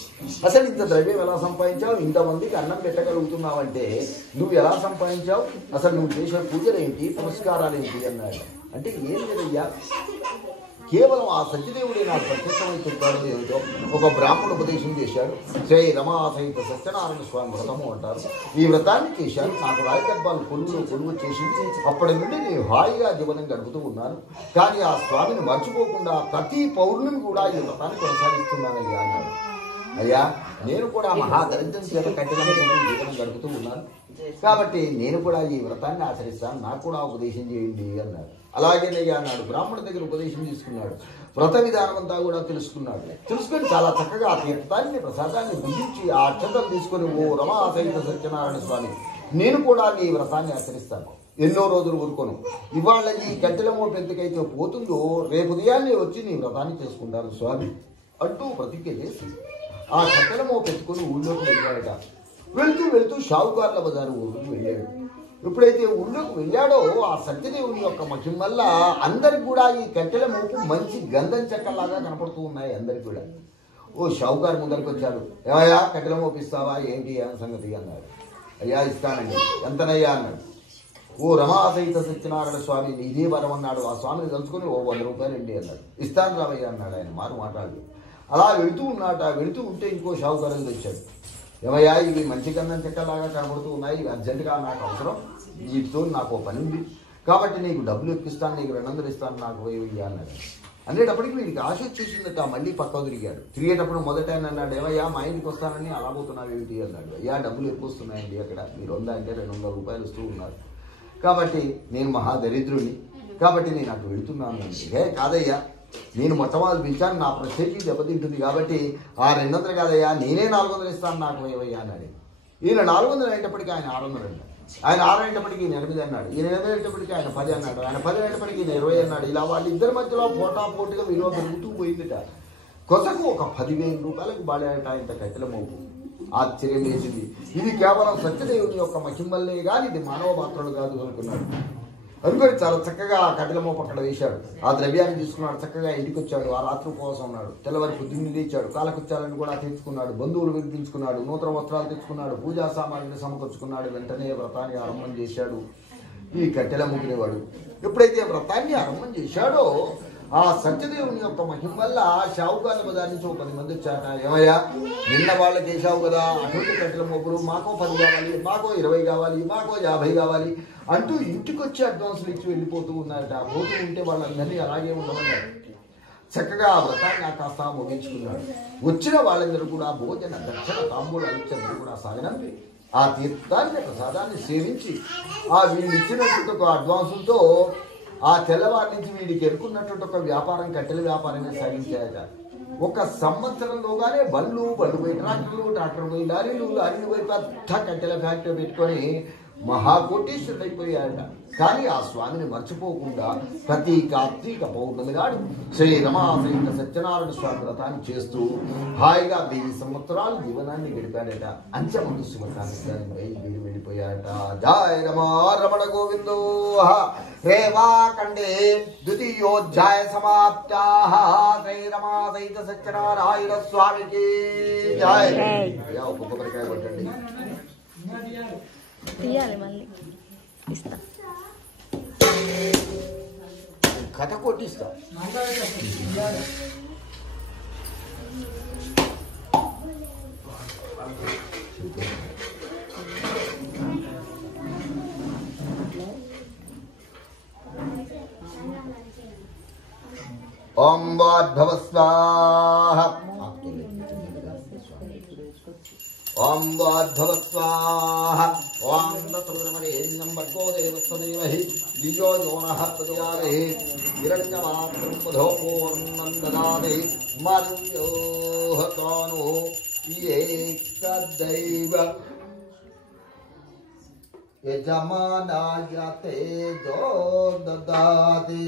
అసలు ఇంత ద్రవ్యం ఎలా సంపాదించావు, ఇంతమందికి అన్నం పెట్టగలుగుతున్నావంటే నువ్వు ఎలా సంపాదించావు, అసలు నువ్వు చేసే పూజలు ఏంటి, పురస్కారాలు ఏంటి అన్నాడు. అంటే ఏం లేదయ్యా, కేవలం ఆ సత్యదేవుడే నాకు ప్రత్యేకమై చెప్పాడు ఏమిటో ఒక బ్రాహ్మణుడు ఉపదేశం చేశాడు. శ్రీ రమాసహిత సత్యనారాయణ స్వామి వ్రతము అంటారు. ఈ వ్రతాన్ని చేశాను, నాకు రాయగర్భాలు కొలువు చేసింది. అప్పటి నుండి నేను హాయిగా జీవనం గడుపుతూ ఉన్నాను. కానీ ఆ స్వామిని మర్చిపోకుండా ప్రతి పౌర్ణమి కూడా ఈ వ్రతాన్ని కొనసాగిస్తున్నానయ్యా అన్నాడు. అయ్యా, నేను కూడా మహాదరిద్రం చేత కఠినంగా జీవనం గడుపుతూ ఉన్నాను, కాబట్టి నేను కూడా ఈ వ్రతాన్ని ఆచరిస్తాను, నాకు కూడా ఉపదేశం చేయండి అన్నాడు. అలాగేనయ్యా అన్నాడు. బ్రాహ్మణ దగ్గర ఉపదేశం తీసుకున్నాడు. వ్రత విధానం అంతా కూడా తెలుసుకున్నాడు. తెలుసుకొని చాలా చక్కగా ఆ తీర్థాన్ని ప్రసాదాన్ని భుజించి ఆ అక్షతలు తీసుకొని, ఓ రమాసహిత సత్యనారాయణ స్వామి, నేను కూడా నీ వ్రతాన్ని ఆచరిస్తాను, ఎన్నో రోజులు ఊరుకోను. ఇవాళ ఈ కట్టెల మోపు ఎంతకైతే పోతుందో రేపు ఉదయాన్నే వచ్చి నీ వ్రతాన్ని చేసుకుంటాను స్వామి అంటూ ప్రతిజ్ఞ చేసి ఆ కట్టెల మోపు ఎత్తుకొని ఊళ్ళోకి వెళ్ళాడట. వెళ్తూ షావుకార్ల బజారు ఊరికి వెళ్ళాడు. ఎప్పుడైతే ఊళ్ళోకి వెళ్ళాడో ఆ సత్యదేవుని యొక్క మహిమ వల్ల అందరికి కూడా ఈ కట్టెల మోపు మంచి గంధం చెక్కలాగా కనపడుతూ ఉన్నాయి అందరికి కూడా. ఓ షావుకారు ముందరికి వచ్చాడు. ఏమయ్యా, కట్టెల మోపు ఇస్తావా ఏంటి అని సంగతి అన్నాడు. అయ్యా ఇస్తానండి. ఎంతనయ్యా అన్నాడు. ఓ రమాసహిత సత్యనారాయణ స్వామి ఇదే వరం అన్నాడు. ఆ స్వామిని తలుచుకొని ఓ 100 రూపాయలు అండి అన్నాడు. ఇస్తాను రావయ్యా అన్నాడు ఆయన మాట్లాడు. అలా వెళుతూ ఉన్నాట. వెళుతూ ఉంటే ఇంకో షావుకారం తెచ్చాడు. ఏమయ్యా, ఇవి మంచి గంధం చెక్కలాగా కనబడుతూ ఉన్నాయి, ఇవి అర్జెంటుగా నాకు అవసరం, వీటితో నాకు ఓ పని ఉంది, కాబట్టి నీకు డబ్బులు ఎక్కిస్తాను, నీకు 200 ఇస్తాను, నాకు 1000 అన్నాడు. అనేటప్పటికి వీడికి ఆశ వచ్చేసిందట. మళ్ళీ పక్కకు తిరిగాడు. తిరిగేటప్పుడు మొదట ఆయన అన్నాడు, ఏమయ్యా మా ఇంటికి వస్తానని అలా పోతున్నావు ఏమిటి అన్నాడు. అయ్యా, డబ్బులు ఎక్కువ వస్తున్నాయండి, అక్కడ మీరు 100 అంటే 200 రూపాయలు వస్తూ ఉన్నారు, కాబట్టి నేను మహాదరిద్రుని, కాబట్టి నేను అటు వెళుతున్నాను అంటే. ఏ కాదయ్యా, నేను మొట్టమొదటి పిలిచాను, నా ప్రత్యేకి దెబ్బతింటుంది, కాబట్టి ఆ 200 కాదయ్యా, నేనే 400 ఇస్తాను, నాకు 1000 అన్నాడు. ఈయన 400 అయ్యేటప్పటికి ఆయన 600 అన్నాడు. ఆయన 6 అయ్యేటప్పటికి ఈయన 8 అన్నాడు. ఈయన 8 అయ్యేటప్పటికి ఆయన 10 అన్నాడు. ఆయన 10 అయ్యేటప్పటికి ఈయన 20 అన్నాడు. ఇలా వాళ్ళిద్దరి మధ్యలో పోటాపోటీగా విలువ పెరుగుతూ పోయిందిట. కొత్తకు ఒక 10,000 రూపాయలకు బాడేట ఇంత కట్టెల మోపు. ఆశ్చర్యం వేసింది. ఇది కేవలం సత్యదేవుని యొక్క మహిమ వల్లే కానీ ఇది మానవ పాత్రలు కాదు అనుకున్నాడు. అనుకొని చాలా చక్కగా ఆ కట్టెల మోపు అక్కడ వేశాడు. ఆ ద్రవ్యాన్ని తీసుకున్నాడు. చక్కగా ఇంటికి వచ్చాడు. ఆ రాత్రి ఉపవాసం ఉన్నాడు. తెల్లవారి పొద్దున్నే తెచ్చాడు. కాలకృత్యాలను కూడా తెచ్చుకున్నాడు. బంధువులు వినిపించుకున్నాడు. నూతన వస్త్రాలు తెచ్చుకున్నాడు. పూజా సామాగ్రిని సమకూర్చుకున్నాడు. వెంటనే వ్రతాన్ని ఆరంభం చేశాడు ఈ కట్టెల ముగ్గురేవాడు. ఎప్పుడైతే వ్రతాన్ని ఆరంభం చేశాడో ఆ సత్యదేవుని యొక్క మహిమ వల్ల షావుకార్ల బజార్ నుంచి 10 మంది వచ్చాట. ఏమయ్యా, నిన్న వాళ్ళకి చేశావు కదా అటువంటి కట్టెల మోపులు, మాకో 10 కావాలి, మాకో 20 కావాలి, మాకో 50 కావాలి అంటూ ఇంటికి వచ్చి అడ్వాన్సులు ఇచ్చి వెళ్ళిపోతూ ఉన్నారట. పోతూ ఉంటే వాళ్ళందరినీ అలాగే ఉండమన్నారు. చక్కగా ఆ వ్రతాన్ని కాస్త ముగించుకున్నాడు. వచ్చిన వాళ్ళందరూ కూడా భోజన దక్షిణ తాంబూలాలు ఇచ్చారు కూడా సాగనంపి ఆ తీర్థాన్ని ప్రసాదాన్ని సేవించి ఆ వీళ్ళు ఇచ్చినటువంటి ఒక అడ్వాన్సులతో ఆ తెల్లవారి నుంచి వీడికి ఎరుకున్నటువంటి ఒక వ్యాపారం కట్టెల వ్యాపారమే సాగించాయట. 1 సంవత్సరంలోగానే బండ్లు పోయి ట్రాక్టర్ పోయి లారీలు పోయి పెద్ద కట్టెల ఫ్యాక్టరీ పెట్టుకొని మహాకోటీశ్వరుడు అయిపోయాడట. కానీ ఆ స్వామిని మర్చిపోకుండా ప్రతి కార్తీక పౌర్ణమి నాడు శ్రీ రమాసహిత సత్యనారాయణ స్వామి వ్రతాన్ని చేస్తూ హాయిగా 1000 సంవత్సరాలు జీవనాన్ని గడిపాడట. అంచెముందు శివకాన్ని వెళ్ళిపోయాడట. జయ రమా రమణ గోవిందో. రేవాఖండే ద్వితీయోధ్యాయ సమాప్తాః. శ్రీ రమాసహిత సత్యనారాయణ స్వామికి జయ. కొబ్బరికాయ కొట్టండి. తీయాలి మళ్ళీ ఇస్తా. కథ కొట్టిస్తా. ఓం వాద్భవ స్వాహ. ఓం వాద్భవ స్వాహ. ఓం తత్వరేణ్యం భర్గో దేవస్య ధీమహి ధియో యో నః ప్రచోదయామి. హిరణ్యమాత్రం మధోపూర్ణం దదామి. మర్యోః కానో ఏకదైవ యజమానాయ తేజో దదాతి.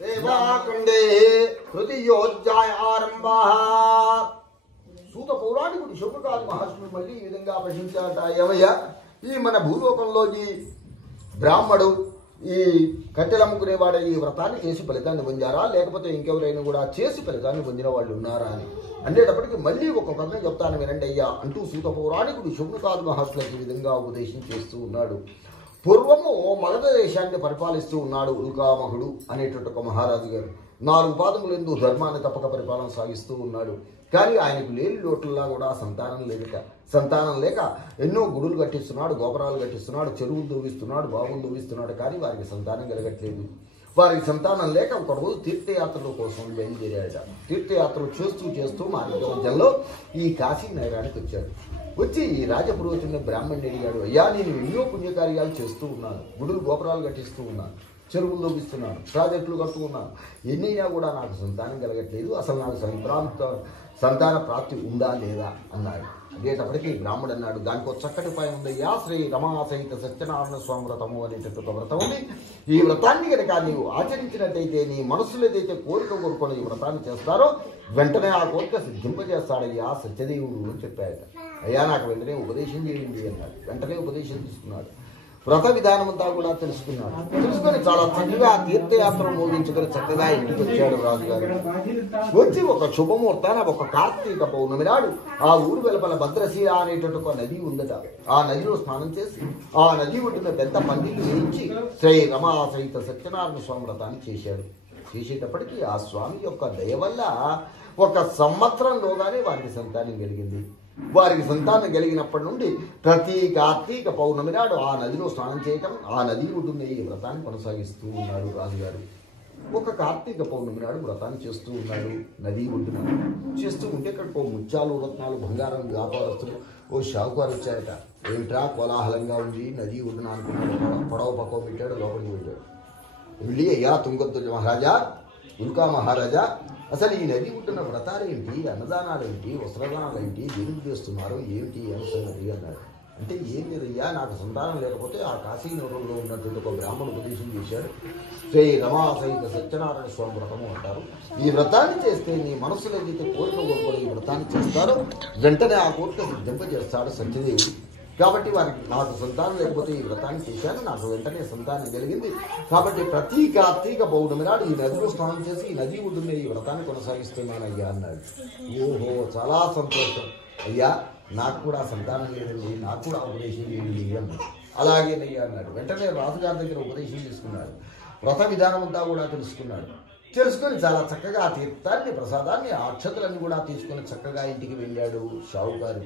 సేవాకుండే తృతీయోధ్యాయ ఆరంభః. సూత పౌరాణికుడు శౌనకాది మహర్షులు మళ్ళీ ఈ విధంగా ప్రశ్నించాట. ఏమయ్య, ఈ మన భూలోకంలో ఈ బ్రాహ్మడు ఈ కట్టెలమ్ముకునేవాడు ఈ వ్రతాన్ని చేసి ఫలితాన్ని పొందారా, లేకపోతే ఇంకెవరైనా కూడా చేసి ఫలితాన్ని పొందిన వాళ్ళు ఉన్నారా అని అనేటప్పటికి మళ్ళీ ఒక కథ చెప్తాను వినండి అయ్యా అంటూ సూత పౌరాణికుడు శౌనకాది మహర్షులకు ఈ విధంగా ఉపదేశం చేస్తూ ఉన్నాడు. పూర్వము మగధ దేశాన్ని పరిపాలిస్తూ ఉన్నాడు ఉల్కామహుడు అనేటువంటి ఒక మహారాజు గారు. 4 పాదములందు ధర్మాన్ని తప్పక పరిపాలన సాగిస్తూ ఉన్నాడు. కానీ ఆయనకు లేని లోట్లలా కూడా సంతానం లేక ఎన్నో గుడులు కట్టిస్తున్నాడు, గోపురాలు కట్టిస్తున్నాడు, చెరువులు దూవిస్తున్నాడు, బావులు దూవిస్తున్నాడు. కానీ వారికి సంతానం కలగట్లేదు. వారికి సంతానం లేక ఒకరోజు తీర్థయాత్రల కోసం బయలుదేరాడట. తీర్థయాత్రలు చేస్తూ మార్గ మధ్యంలో ఈ కాశీ నగరానికి వచ్చాడు. వచ్చి ఈ రాజపురోహితుని బ్రాహ్మణుని అడిగాడు. అయ్యా, నేను ఎన్నో పుణ్యకార్యాలు చేస్తూ ఉన్నాను, గుడులు గోపురాలు కట్టిస్తూ ఉన్నాను, చెరువులు దోపిస్తున్నాను, ప్రాజెక్టులు కడుతూ ఉన్నాను. ఎన్నైనా కూడా నాకు సంతానం కలగట్లేదు. అసలు నాకు సంతాన ప్రాప్తి ఉందా లేదా అన్నాడు. అదేటప్పటికీ బ్రాహ్మడు అన్నాడు, దానికి చక్కటి ఉపాయం ఉందయ్యా. శ్రీ రమా సహిత సత్యనారాయణ స్వామి వ్రతము అనేటటువంటి వ్రతం ఉంది. ఈ వ్రతాన్ని కనుక నీవు ఆచరించినట్టయితే, నీ మనసులో ఏదైతే కోరిక కోరుకొని ఈ వ్రతాన్ని చేస్తారో వెంటనే ఆ కోరిక సిద్ధింపజేస్తాడయ్యా సత్యదేవుడు అని చెప్పాడు. అయ్యా, నాకు వెంటనే ఉపదేశం చేయండి అన్నాడు. వెంటనే ఉపదేశం తీసుకున్నాడు. వ్రత విధానం అంతా కూడా తెలుసుకున్నాడు. తెలుసుకొని చాలా చక్కగా తీర్థయాత్ర మోగించుకొని చక్కగా ఇంటికి వచ్చాడు రాజుగారు. వచ్చి ఒక శుభముహూర్తాన ఒక కార్తీక పౌర్ణమి నాడు ఆ ఊరు వెలుపల భద్రశీల అనేటువంటి ఒక నది ఉందట. ఆ నదిలో స్నానం చేసి ఆ నది ఒడ్డున పెద్ద పందిని వేయించి శ్రీ రమా సహిత సత్యనారాయణ స్వామి వ్రతాన్ని చేశాడు. చేసేటప్పటికీ ఆ స్వామి యొక్క దయ వల్ల 1 సంవత్సరంలోగానే వారికి సంతానం కలిగింది. వారికి సంతానం కలిగినప్పటి నుండి ప్రతి కార్తీక పౌర్ణమి నాడు ఆ నదిలో స్నానం చేయటం, ఆ నది ఒడ్డున ఈ వ్రతాన్ని కొనసాగిస్తూ ఉన్నాడు రాజుగారు. ఒక కార్తీక పౌర్ణమి నాడు వ్రతాన్ని చేస్తూ ఉన్నాడు నది ఒడ్డున. చేస్తూ ఉంటే ఇక్కడ ముత్యాలు, రత్నాలు, బంగారం వ్యాపారస్తులు ఓ షావుకారు వచ్చారట. ఏమిట్రా కోలాహలంగా ఉంది నది ఒడ్డున అనుకున్నాడు. పొడవ పక్కవ పెట్టాడు, లోపలికి వెళ్ళాడు. వెళ్ళి, అయ్యా తుంగతుర్య మహారాజా, ఉల్కా మహారాజా, అసలు ఈ నది ఉంటున్న వ్రతాలేంటి, అన్నదానాలేంటి, వస్త్రదానాలేంటి, దేనికి చేస్తున్నారు, ఏమిటి అని అన్నాడు. అంటే ఏం లేదయ్యా, నాకు సంతానం లేకపోతే ఆ కాశీనగరంలో ఉన్నటువంటి ఒక బ్రాహ్మణుడు ఉపదేశం చేశాడు. శ్రీ రమా సహిత సత్యనారాయణ స్వామి వ్రతము అంటారు. ఈ వ్రతాన్ని చేస్తే నీ మనసులో ఏదైతే కోరిక కోరుకొని ఈ వ్రతాన్ని చేస్తారో వెంటనే ఆ కోరిక సిద్ధింపజేస్తాడు సత్యదేవుడు. కాబట్టి వారికి నాకు సంతానం లేకపోతే ఈ వ్రతాన్ని చేశాను, నాకు వెంటనే సంతానం కలిగింది. కాబట్టి ప్రతి కార్తీక పౌర్ణమి నాడు ఈ నదిలో స్నానం చేసి ఈ నది ఒడ్డున ఈ వ్రతాన్ని కొనసాగిస్తున్నానయ్యా అన్నాడు. ఓహో, చాలా సంతోషం అయ్యా, నాకు కూడా సంతానం లేదండి, నాకు కూడా ఉపదేశం చేయండి అన్నాడు. అలాగేనయ్యా అన్నాడు. వెంటనే రాజుగారి దగ్గర ఉపదేశం తీసుకున్నాడు. వ్రత విధానం అంతా కూడా తెలుసుకున్నాడు. తెలుసుకొని చాలా చక్కగా ఆ తీర్థాన్ని, ప్రసాదాన్ని, అక్షతలన్నీ కూడా తీసుకుని చక్కగా ఇంటికి వెళ్ళాడు షావుకారు.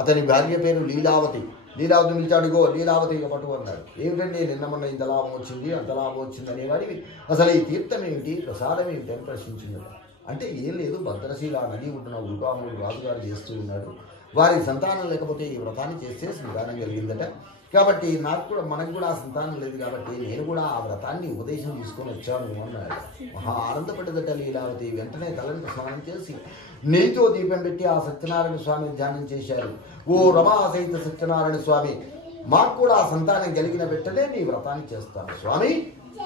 అతని భార్య పేరు లీలావతి. లీలావతి పిలిచాడు. గో లీలావతి ఇక పట్టు అన్నాడు. ఏమిటండి, నిన్న మొన్న ఇంత లాభం వచ్చింది అంత లాభం వచ్చింది అనేవాడివి, అసలు ఈ తీర్థం ఏమిటి, ప్రసాదం ఏమిటి అని ప్రశ్నించింది. అంటే ఏం లేదు, భద్రశీల నది ఉంటున్న ఉల్కాముడు రాజుగారు చేస్తూ ఉన్నాడు. వారికి సంతానం లేకపోతే ఈ వ్రతాన్ని చేస్తే సంతానం కలిగిందట. కాబట్టి మనకు కూడా సంతానం లేదు కాబట్టి నేను కూడా ఆ వ్రతాన్ని ఉపదేశం తీసుకొని వచ్చాను అన్నాడు. మహా ఆనందపడ్డదట లీలావతి. వెంటనే తలంటు స్నానం చేసి నెయ్యితో దీపం పెట్టి ఆ సత్యనారాయణ స్వామిని ధ్యానం చేశారు. ఓ రమా సహిత సత్యనారాయణ స్వామి, మాకు కూడా సంతానం కలిగిన వెంటనే నీ వ్రతాన్ని చేస్తాను స్వామి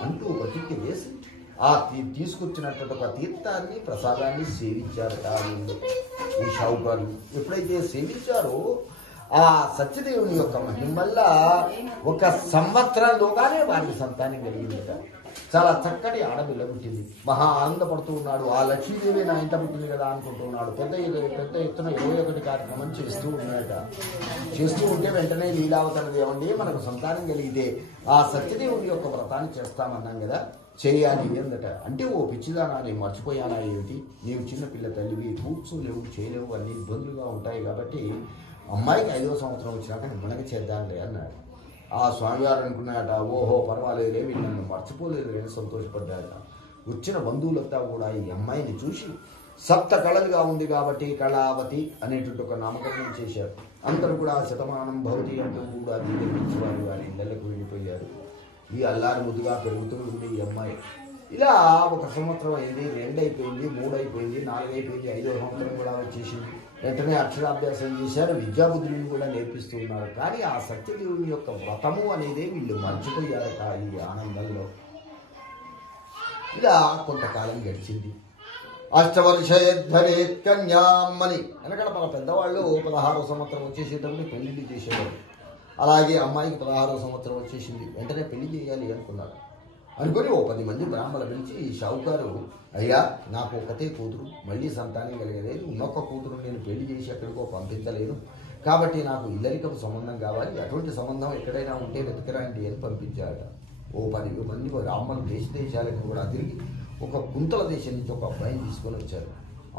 అంటూ ప్రతిజ్ఞ వేసి ఆ తీసుకొచ్చినటువంటి ఒక తీర్థాన్ని, ప్రసాదాన్ని సేవించారట ఈ షావుకారు. ఎప్పుడైతే సేవించారో ఆ సత్యదేవుని యొక్క మహిమ వల్ల 1 సంవత్సరంలోగానే వారికి సంతానం కలిగిందట. చాలా చక్కటి ఆడపిల్ల పుట్టింది. మహా ఆనందపడుతూ ఉన్నాడు. ఆ లక్ష్మీదేవి నా ఇంట పుట్టింది కదా అనుకుంటున్నాడు. పెద్ద ఎత్తున 21 కార్యక్రమం చేస్తూ ఉన్నాడట. చేస్తూ ఉంటే వెంటనే లీలావతనది, ఏమండి మనకు సంతానం కలిగితే ఆ సత్యదేవుని యొక్క వ్రతాన్ని చేస్తామన్నాం కదా, చేయాలి అందట. అంటే ఓ పిచ్చిదానా, నేను మర్చిపోయానా ఏమిటి, నీవు చిన్నపిల్ల తల్లివి, కూర్చోలేవు, చేయలేవు, అన్ని ఇబ్బందులుగా ఉంటాయి కాబట్టి అమ్మాయికి 5వ సంవత్సరం వచ్చినాక మనకి చేద్దాంలే అన్నాడు. ఆ స్వామివారు అనుకున్నాడట, ఓహో పర్వాలేదు, వీళ్ళు నన్ను మర్చిపోలేదు అని సంతోషపడ్డాడట. వచ్చిన బంధువులంతా కూడా ఈ అమ్మాయిని చూసి 7 కళలుగా ఉంది కాబట్టి కళావతి అనేటువంటి ఒక నామకరణం చేశారు. అందరూ కూడా శతమానం భవతి అంటూ కూడా దీవించి వారి ఇళ్ళకు వెళ్ళిపోయారు. ఈ అల్లారి ముద్దుగా పెరుగుతూ ఉంది ఈ అమ్మాయి. ఇలా 1 సంవత్సరం అయింది, 2 అయిపోయింది, 3 అయిపోయింది, 4 అయిపోయింది, 5వ సంవత్సరం కూడా వచ్చేసింది. వెంటనే అక్షరాభ్యాసం చేశారు, విద్యాబుద్ధులను కూడా నేర్పిస్తూ ఉన్నారు. కానీ ఆ సత్యదేవుని యొక్క వ్రతము అనేది వీళ్ళు మర్చిపోయారట ఈ ఆనందంలో. ఇలా కొంతకాలం గడిచింది. అష్టవర్షేద్ధరేత్ కన్యామని అనగా మన పెద్దవాళ్ళు 16వ సంవత్సరం వచ్చేసేటప్పుడు పెళ్లిళ్ళు చేసేవాళ్ళు. అలాగే అమ్మాయికి 16వ సంవత్సరం వచ్చేసింది. వెంటనే పెళ్లి చేయాలి అనుకున్నారు. అనుకుని 10 మంది బ్రాహ్మణులు పిలిచి ఈ షావుకారు, అయ్యా నాకు ఒకతే కూతురు, మళ్ళీ సంతానం కలిగలేదు, ఉన్నొక్క కూతురు నేను పెళ్లి చేసి ఎక్కడికో పంపించలేను, కాబట్టి నాకు ఇల్లరికపు సంబంధం కావాలి, అటువంటి సంబంధం ఎక్కడైనా ఉంటే వెతకరాంటి అని పంపించారట. 10 మంది బ్రాహ్మణులు దేశాలకు కూడా తిరిగి ఒక కుంతల దేశం నుంచి ఒక అబ్బాయిని తీసుకొని వచ్చారు.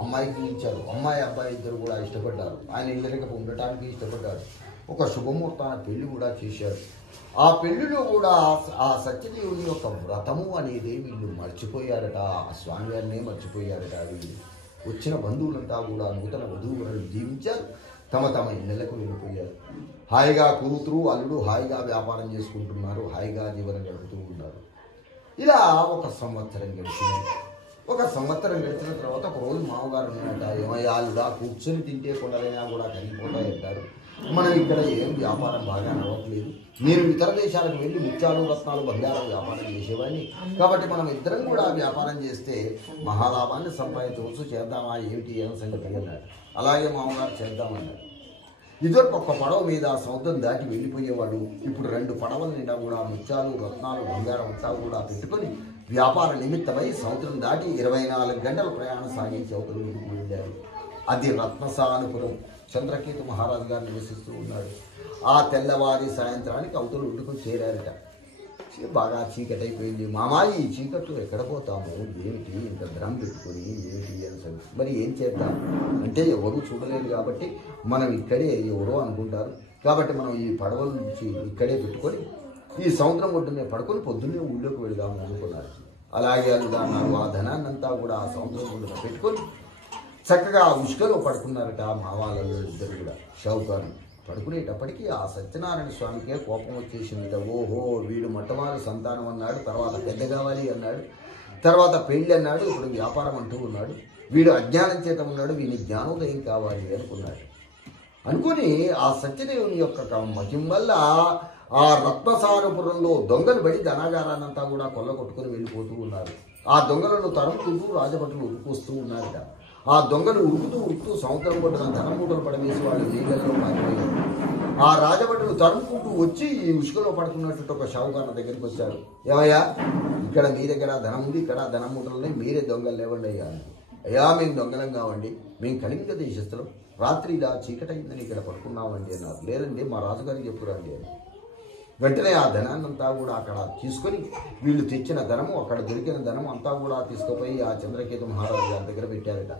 అమ్మాయికి ఇచ్చారు. అమ్మాయి అబ్బాయి ఇద్దరు కూడా ఇష్టపడ్డారు. ఆయన ఇల్లరికపు ఉండటానికి ఇష్టపడ్డారు. ఒక శుభముహూర్తాన పెళ్లి కూడా చేశారు. ఆ పెళ్లిలో కూడా ఆ సత్యదేవుని యొక్క వ్రతము అనేది వీళ్ళు మర్చిపోయారట. ఆ స్వామివారినే మర్చిపోయారట. వీళ్ళు వచ్చిన బంధువులంతా కూడా నూతన వధువులను దీవించారు. తమ తమ ఇళ్ళకు వెళ్ళిపోయారు. హాయిగా కూతురు అల్లుడు హాయిగా వ్యాపారం చేసుకుంటున్నారు. హాయిగా జీవనం గడుపుతూ ఉన్నారు. ఇలా 1 సంవత్సరం గడిచింది. 1 సంవత్సరం గడిచిన తర్వాత ఒక రోజు మామగారు అన్నమాట, ఏమయ్యాలుగా కూర్చొని తింటే కొండలైనా కూడా కరిగిపోతాయంటారు. మనం ఇక్కడ ఏం వ్యాపారం బాగా నడవట్లేదు. నేను ఇతర దేశాలకు వెళ్ళి ముత్యాలు రత్నాలు బంగారం వ్యాపారం చేసేవాడిని. కాబట్టి మనం ఇద్దరం కూడా వ్యాపారం చేస్తే మహాలాభాన్ని సంపాదించవచ్చు. చేద్దామా ఏమిటి అని సంగతి అన్నాడు. అలాగే మామగారు చేద్దామన్నాడు. ఇదివరకు ఒక పడవ మీద సముద్రం దాటి వెళ్ళిపోయేవాడు. ఇప్పుడు 2 పడవల నిండా కూడా ముత్యాలు రత్నాలు బంగారం అంతా కూడా పెట్టుకొని వ్యాపార నిమిత్తమై సముద్రం దాటి 24 గంటల ప్రయాణం సాగించి అవతల వెళ్ళారు. అది రత్నసానుపురం. చంద్రకేతు మహారాజు గారు నివసిస్తూ ఉన్నాడు. ఆ తెల్లవారి సాయంత్రానికి అవతల ఒడ్డుకు చేరారట. బాగా చీకటి అయిపోయింది. మామాయి ఈ చీకట్లో ఎక్కడ పోతాము, ఏమిటి ఇంత ధనం పెట్టుకొని ఏమిటి అని మరి ఏం చేద్దాం అంటే ఎవరు చూడలేదు కాబట్టి మనం ఇక్కడే ఎవరో అనుకుంటారు కాబట్టి మనం ఈ పడవల నుంచి ఇక్కడే పెట్టుకొని ఈ సముద్రం ఒడ్డునే పడుకొని పొద్దున్నే ఊళ్ళోకి వెళదాము అనుకున్నారు. అలాగే అనుకున్నారు. ఆ ధనాన్నంతా కూడా ఆ సముద్రం ఒడ్డున పెట్టుకొని చక్కగా ఉష్కలో పడుకున్నారట. మా వాళ్ళలో ఇద్దరు కూడా షావుకారు. పడుకునేటప్పటికీ ఆ సత్యనారాయణ స్వామికే కోపం వచ్చేసిందిట. ఓహో వీడు మొట్టమొదటి సంతానం అన్నాడు, తర్వాత పెద్ద కావాలి అన్నాడు, తర్వాత పెళ్ళి అన్నాడు, ఇప్పుడు వ్యాపారం అంటూ ఉన్నాడు, వీడు అజ్ఞానం చేత ఉన్నాడు, వీని జ్ఞానోదయం కావాలి అనుకున్నాడు. అనుకుని ఆ సత్యదేవుని యొక్క మహిమ వల్ల ఆ రత్నసారపురంలో దొంగలు పడి ధనాగారాన్నంతా కూడా కొల్లగొట్టుకుని వెళ్ళిపోతూ ఉన్నారు. ఆ దొంగలను తరుముకుంటూ రాజభటులు ఉరుకొస్తూ ఉన్నారట. ఆ దొంగలు ఉరుకుతూ సముద్రం కొట్టిన ధనం మూటలు పడవేసి వాళ్ళు నీళ్ళల్లో పారిపోయారు. ఆ రాజభటులు తరుముకుంటూ వచ్చి ఈ ఉసుకలో పడుతున్నట్టు ఒక షావుకారు దగ్గరికి వచ్చారు. ఏమయ్యా ఇక్కడ మీ దగ్గర ధనం ఉంది, ఇక్కడ ధనం మూటలని మీరే దొంగలు లేవండి అయ్యా. అయ్యా మేము దొంగలం కావండి, మేము కళింగ దేశస్థులం, రాత్రి ఇలా చీకటైందని ఇక్కడ పడుకున్నామండి అన్నారు. లేదండి మా రాజుగారికి చెప్పురండి అని. వెంటనే ఆ ధనాన్నంతా కూడా అక్కడ తీసుకొని వీళ్ళు తెచ్చిన ధనము అక్కడ దొరికిన ధనము అంతా కూడా తీసుకుపోయి ఆ చంద్రకేతు మహారాజు గారి దగ్గర పెట్టారట.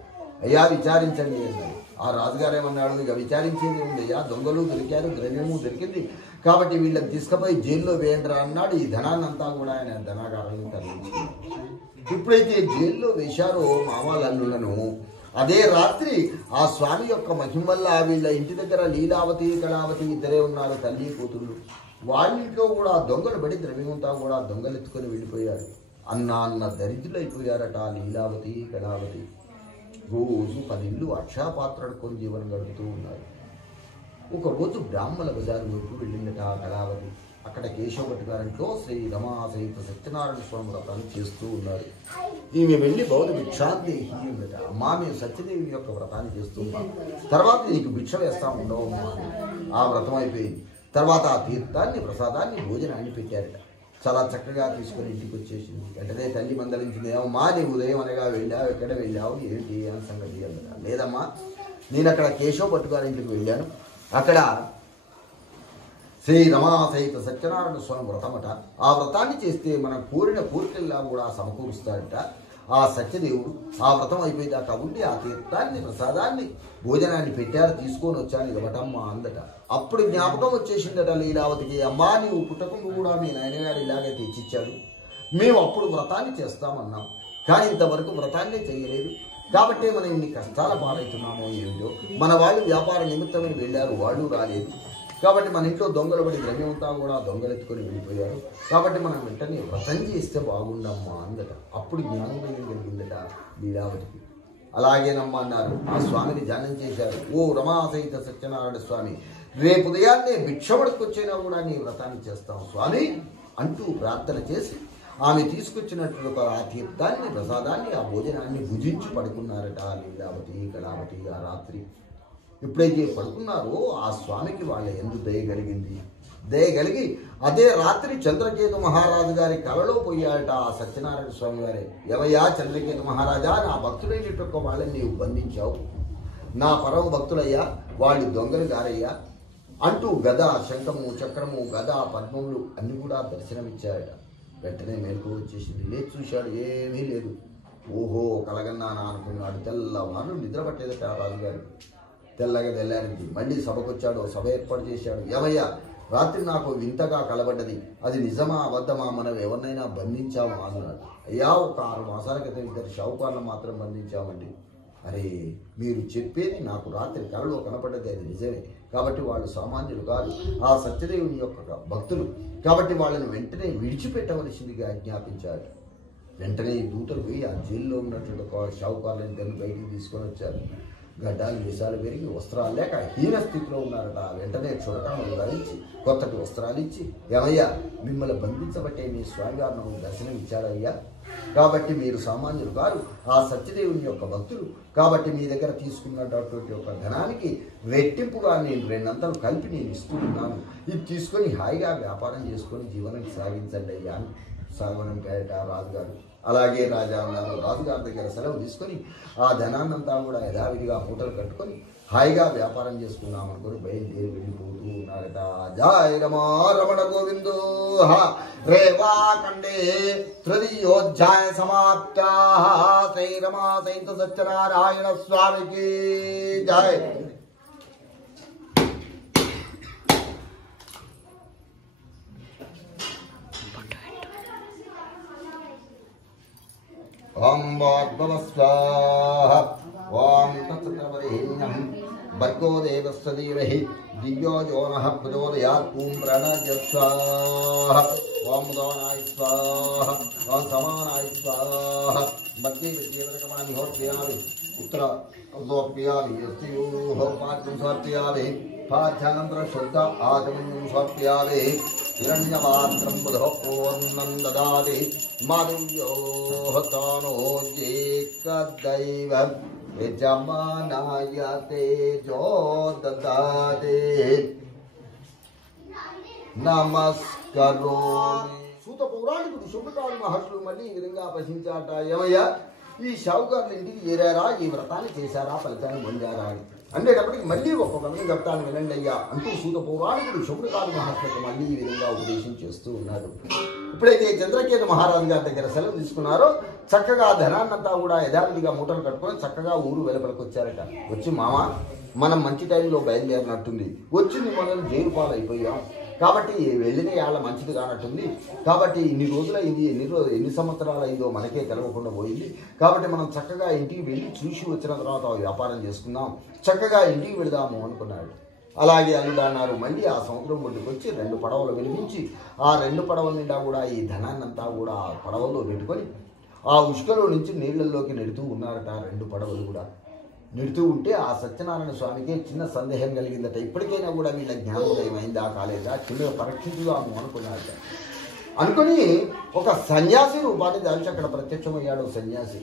అయ్యా విచారించండి అన్నారు. ఆ రాజుగారు ఏమన్నాడు, ఇక విచారించేది ఉంది అయ్యా, దొంగలు దొరికారు, ద్రవ్యము దొరికింది, కాబట్టి వీళ్ళని తీసుకుపోయి జైల్లో వేయండిరా అన్నాడు. ఈ ధనాన్నంతా కూడా ఆయన ధనాగారాన్ని తరలించారు. ఎప్పుడైతే జైల్లో వేశారో మామూలు అదే రాత్రి ఆ స్వామి యొక్క మహిమ వల్ల వీళ్ళ ఇంటి దగ్గర లీలావతి కళావతి ఇద్దరే ఉన్నారు, తల్లి కూతుళ్ళు. వాళ్ళింట్లో కూడా దొంగలు పడి ద్రవ్యమంతా కూడా దొంగలు ఎత్తుకొని వెళ్ళిపోయారు. అన్న దరిద్రులైపోయారట లీలావతి కళావతి. రోజు 10 ఇళ్ళు అక్షాపాత్రడుకొని జీవనం గడుపుతూ ఉన్నారు. ఒకరోజు బ్రాహ్మణ బజారు వైపు వెళ్ళిందట కళావతి. అక్కడ కేశవభట్టు గారింట్లో శ్రీ రమా సహిత సత్యనారాయణ స్వామి వ్రతాన్ని చేస్తూ ఉన్నారు. ఈమె వెళ్ళి బౌద్ధ భిక్షాన్ని ఉందట. అమ్మా మేము సత్యదేవి యొక్క వ్రతాన్ని చేస్తున్నాం, తర్వాత నీకు భిక్ష వేస్తా ఉండవు. ఆ వ్రతం అయిపోయింది. తర్వాత ఆ తీర్థాన్ని ప్రసాదాన్ని భోజనాన్ని పెట్టారట. చాలా చక్కగా తీసుకొని ఇంటికి వచ్చేసింది. వెంటనే తల్లి మందలించింది. ఏమమ్మా నీ ఉదయం అనగా వెళ్ళావు, ఎక్కడ వెళ్ళావు, ఏంటి అని సంగతి అన్నదా. లేదమ్మా నేను అక్కడ కేశవభట్టు గారి ఇంటికి వెళ్ళాను, అక్కడ శ్రీ రమా సహిత సత్యనారాయణ స్వామి వ్రతమట. ఆ వ్రతాన్ని చేస్తే మనం కోరిన కోరికల్లా కూడా సమకూరుస్తాడట ఆ సత్యదేవుడు. ఆ వ్రతం అయిపోయేదాకా ఉండి ఆ తీర్థాన్ని ప్రసాదాన్ని భోజనాన్ని పెట్టారు, తీసుకొని వచ్చాను ఇవ్వటమ్మా అందట. అప్పుడు జ్ఞాపకం వచ్చేసిందట లీలావతికి. అమ్మా నీవు పుట్టకుండా కూడా మీ నాయనగారు ఇలాగే తెచ్చిచ్చాడు, మేము అప్పుడు వ్రతాన్ని చేస్తామన్నాం, కానీ ఇంతవరకు వ్రతాన్నే చేయలేదు, కాబట్టి మనం ఇన్ని కష్టాల పాలవుతున్నామో ఏమిటో. మన వాళ్ళు వ్యాపార నిమిత్తమని వెళ్ళారు, వాళ్ళు రాలేదు, కాబట్టి మన ఇంట్లో దొంగలు పడి ద్రవ్యమంతా కూడా దొంగలెత్తుకొని వెళ్ళిపోయారు, కాబట్టి మనం వెంటనే వ్రతం చేస్తే బాగుండమ్మా అందట. అప్పుడు జ్ఞానోదయం కలిగిందట లీలావతికి. అలాగేనమ్మా అన్నారు. ఆ స్వామిని ధ్యానం చేశారు. ఓ రమా సహిత సత్యనారాయణ స్వామి, రేపు ఉదయాన్నే భిక్షపడుకొచ్చైనా కూడా నీ వ్రతాన్ని చేస్తాం స్వామి అంటూ ప్రార్థన చేసి ఆమె తీసుకొచ్చినటువంటి ఆ తీర్థాన్ని, ప్రసాదాన్ని, ఆ భోజనాన్ని భుజించి పడుకున్నారట లీలావతి కళావతి ఆ రాత్రి. ఎప్పుడైతే పడుకున్నారో ఆ స్వామికి వాళ్ళ ఎందు దయ కలిగింది. దయ కలిగి అదే రాత్రి చంద్రకేతు మహారాజు గారి కలలో పోయాడట ఆ సత్యనారాయణ స్వామి వారే. ఏమయ్యా చంద్రకేతు మహారాజా, నా భక్తులైనటువంటి వాళ్ళని నీవు బంధించావు, నా పరమ భక్తులయ్యా, వాళ్ళు దొంగలు గారయ్యా అంటూ గద, శంఖము, చక్రము, గద, పద్మములు అన్ని కూడా దర్శనమిచ్చాడట. వెంటనే మేలుకు వచ్చేసింది. లేచి చూశాడు, ఏమీ లేదు. ఓహో కలగన్నానా అనుకున్నాడు. తెల్లవారు నిద్ర పట్టేదట ఆ రాజుగారికి. తెల్లగా తెల్లారింది. మళ్ళీ సభకొచ్చాడు, సభ ఏర్పాటు చేశాడు. ఏమయ్యా, రాత్రి నాకు వింతగా కలబడ్డది, అది నిజమా అబద్ధమా, మనం ఎవరినైనా బంధించామా అన్నాడు. అయ్యా, ఒక 6 మాసాల క్రితం 2 షావుకారులను మాత్రం బంధించామండి. అరే, మీరు చెప్పేది నాకు రాత్రి కలలో కనపడ్డది, అది నిజమే. కాబట్టి వాళ్ళు సామాన్యులు కాదు, ఆ సత్యదేవుని యొక్క భక్తులు. కాబట్టి వాళ్ళని వెంటనే విడిచిపెట్టవలసిందిగా ఆజ్ఞాపించాడు. వెంటనే దూతలు పోయి ఆ జైల్లో ఉన్నటువంటి ఒక షావుకారులను దాన్ని బయటికి తీసుకొని వచ్చారు. గడ్డాలు విషాలు పెరిగి వస్త్రాలు లేక హీన స్థితిలో ఉన్నారట. వెంటనే చురకాలను ధరించి కొత్తటి వస్త్రాలు ఇచ్చి, ఏమయ్యా, మిమ్మల్ని బంధించబట్టే మీ స్వామివారు నాకు దర్శనం ఇచ్చారయ్యా, కాబట్టి మీరు సామాన్యులు కాదు, ఆ సత్యదేవుని యొక్క భక్తులు. కాబట్టి మీ దగ్గర తీసుకున్నటువంటి ఒక ధనానికి రెట్టింపుగా నేను 2 అంతలు కలిపి నేను ఇస్తున్నాను. ఇది తీసుకొని హాయిగా వ్యాపారం చేసుకొని జీవనం సాగించండి అయ్యా అని సాగవనం పేరట రాజుగారు. అలాగే రాజా ఉన్నారు. రాజుగారి దగ్గర సెలవు తీసుకొని ఆ ధనాన్నంతా కూడా యథావిధిగా మూటలు కట్టుకొని హాయిగా వ్యాపారం చేసుకున్నామనుకొని బయలుదేరి వెళ్ళిపోతూ ఉన్నారట. జయ రమా రమణ గోవిందో రేవా ఖండే తృతీయోధ్యాయ సమాప్తా. శ్రీ రమా సహిత సత్యనారాయణ స్వామికి జయ. ఓం భగవ స్వాహ. ఓం తత్సర్వరేణ్యం భర్గో దేవస్య ధీమహి దివ్యో యో నః ప్రచోదయాత్. ఓం ప్రణయ స్వాహ. ఓం ఉదానాయ స్వాహ. ఓం సమానాయ స్వాహ. మధ్య విద్యేవరకమాన్ని హోత్యామి ఉత్తర ఉదోప్యామి యస్యోః పాఠం సమర్పయామి. పాఠ్యానంతర శుద్ధ ఆచమనం సమర్పయామి. హిరణ్యపాత్రం బుధో పూర్ణం దదాతి. మాధుర్యోః తానో ఏకదైవం యజమానాయ తేజో దదాతి. నమస్కరోమి. సూత పౌరాణికుడు శుభకారు మహర్షులు మళ్ళీ ఈ విధంగా ప్రశ్నించాట. ఏమయ్యా, ఈ షావుకారులు ఇంటికి చేరారా, ఈ వ్రతాన్ని చేశారా, ఫలితాన్ని పొందారా అని అనేటప్పటికి మళ్ళీ ఒక్కొక్క చెప్తాను వినండి అయ్యా అంటూ సూత పౌరాణికుడు శుభకారు మహర్షులకు మళ్ళీ ఈ విధంగా ఉపదేశం చేస్తూ ఉన్నాడు. ఇప్పుడైతే చంద్రకేతు మహారాజు గారి దగ్గర సెలవు తీసుకున్నారో చక్కగా ధనాన్నంతా కూడా యథావిధిగా మూటలు కట్టుకొని చక్కగా ఊరు వెలుపలకు వచ్చారట. వచ్చి, మామ, మనం మంచి టైంలో బయలుదేరినట్టుంది, వచ్చింది మనం జైలు పాలైపోయాం, కాబట్టి వెళ్ళిన యాళ్ళ మంచిది కానట్టుంది, కాబట్టి ఇన్ని రోజులైంది, ఎన్ని సంవత్సరాలు అయిందో మనకే తెలవకుండా పోయింది, కాబట్టి మనం చక్కగా ఇంటికి వెళ్ళి చూసి వచ్చిన తర్వాత వ్యాపారం చేసుకుందాం, చక్కగా ఇంటికి వెళదాము అనుకున్నాడు. అలాగే అల్లుడు అన్నారు. మళ్ళీ ఆ సముద్రం ఒడ్డుకు వచ్చి 2 పడవలు వెలిగించి ఆ 2 పడవల నిండా కూడా ఈ ధనాన్నంతా కూడా ఆ పడవల్లో పెట్టుకొని ఆ ఉష్కలో నుంచి నీళ్లలోకి నెడుతూ ఉన్నారట. 2 పడవలు కూడా నెడుతూ ఉంటే ఆ సత్యనారాయణ స్వామికి చిన్న సందేహం కలిగిందట. ఇప్పటికైనా కూడా వీళ్ళ జ్ఞానోదయం అయిందా కాలేదా, చిన్న పరీక్షించుదాము అనుకున్నారట. అనుకుని ఒక సన్యాసి రూపాన్ని దాల్చి అక్కడ ప్రత్యక్షమయ్యాడు. సన్యాసి,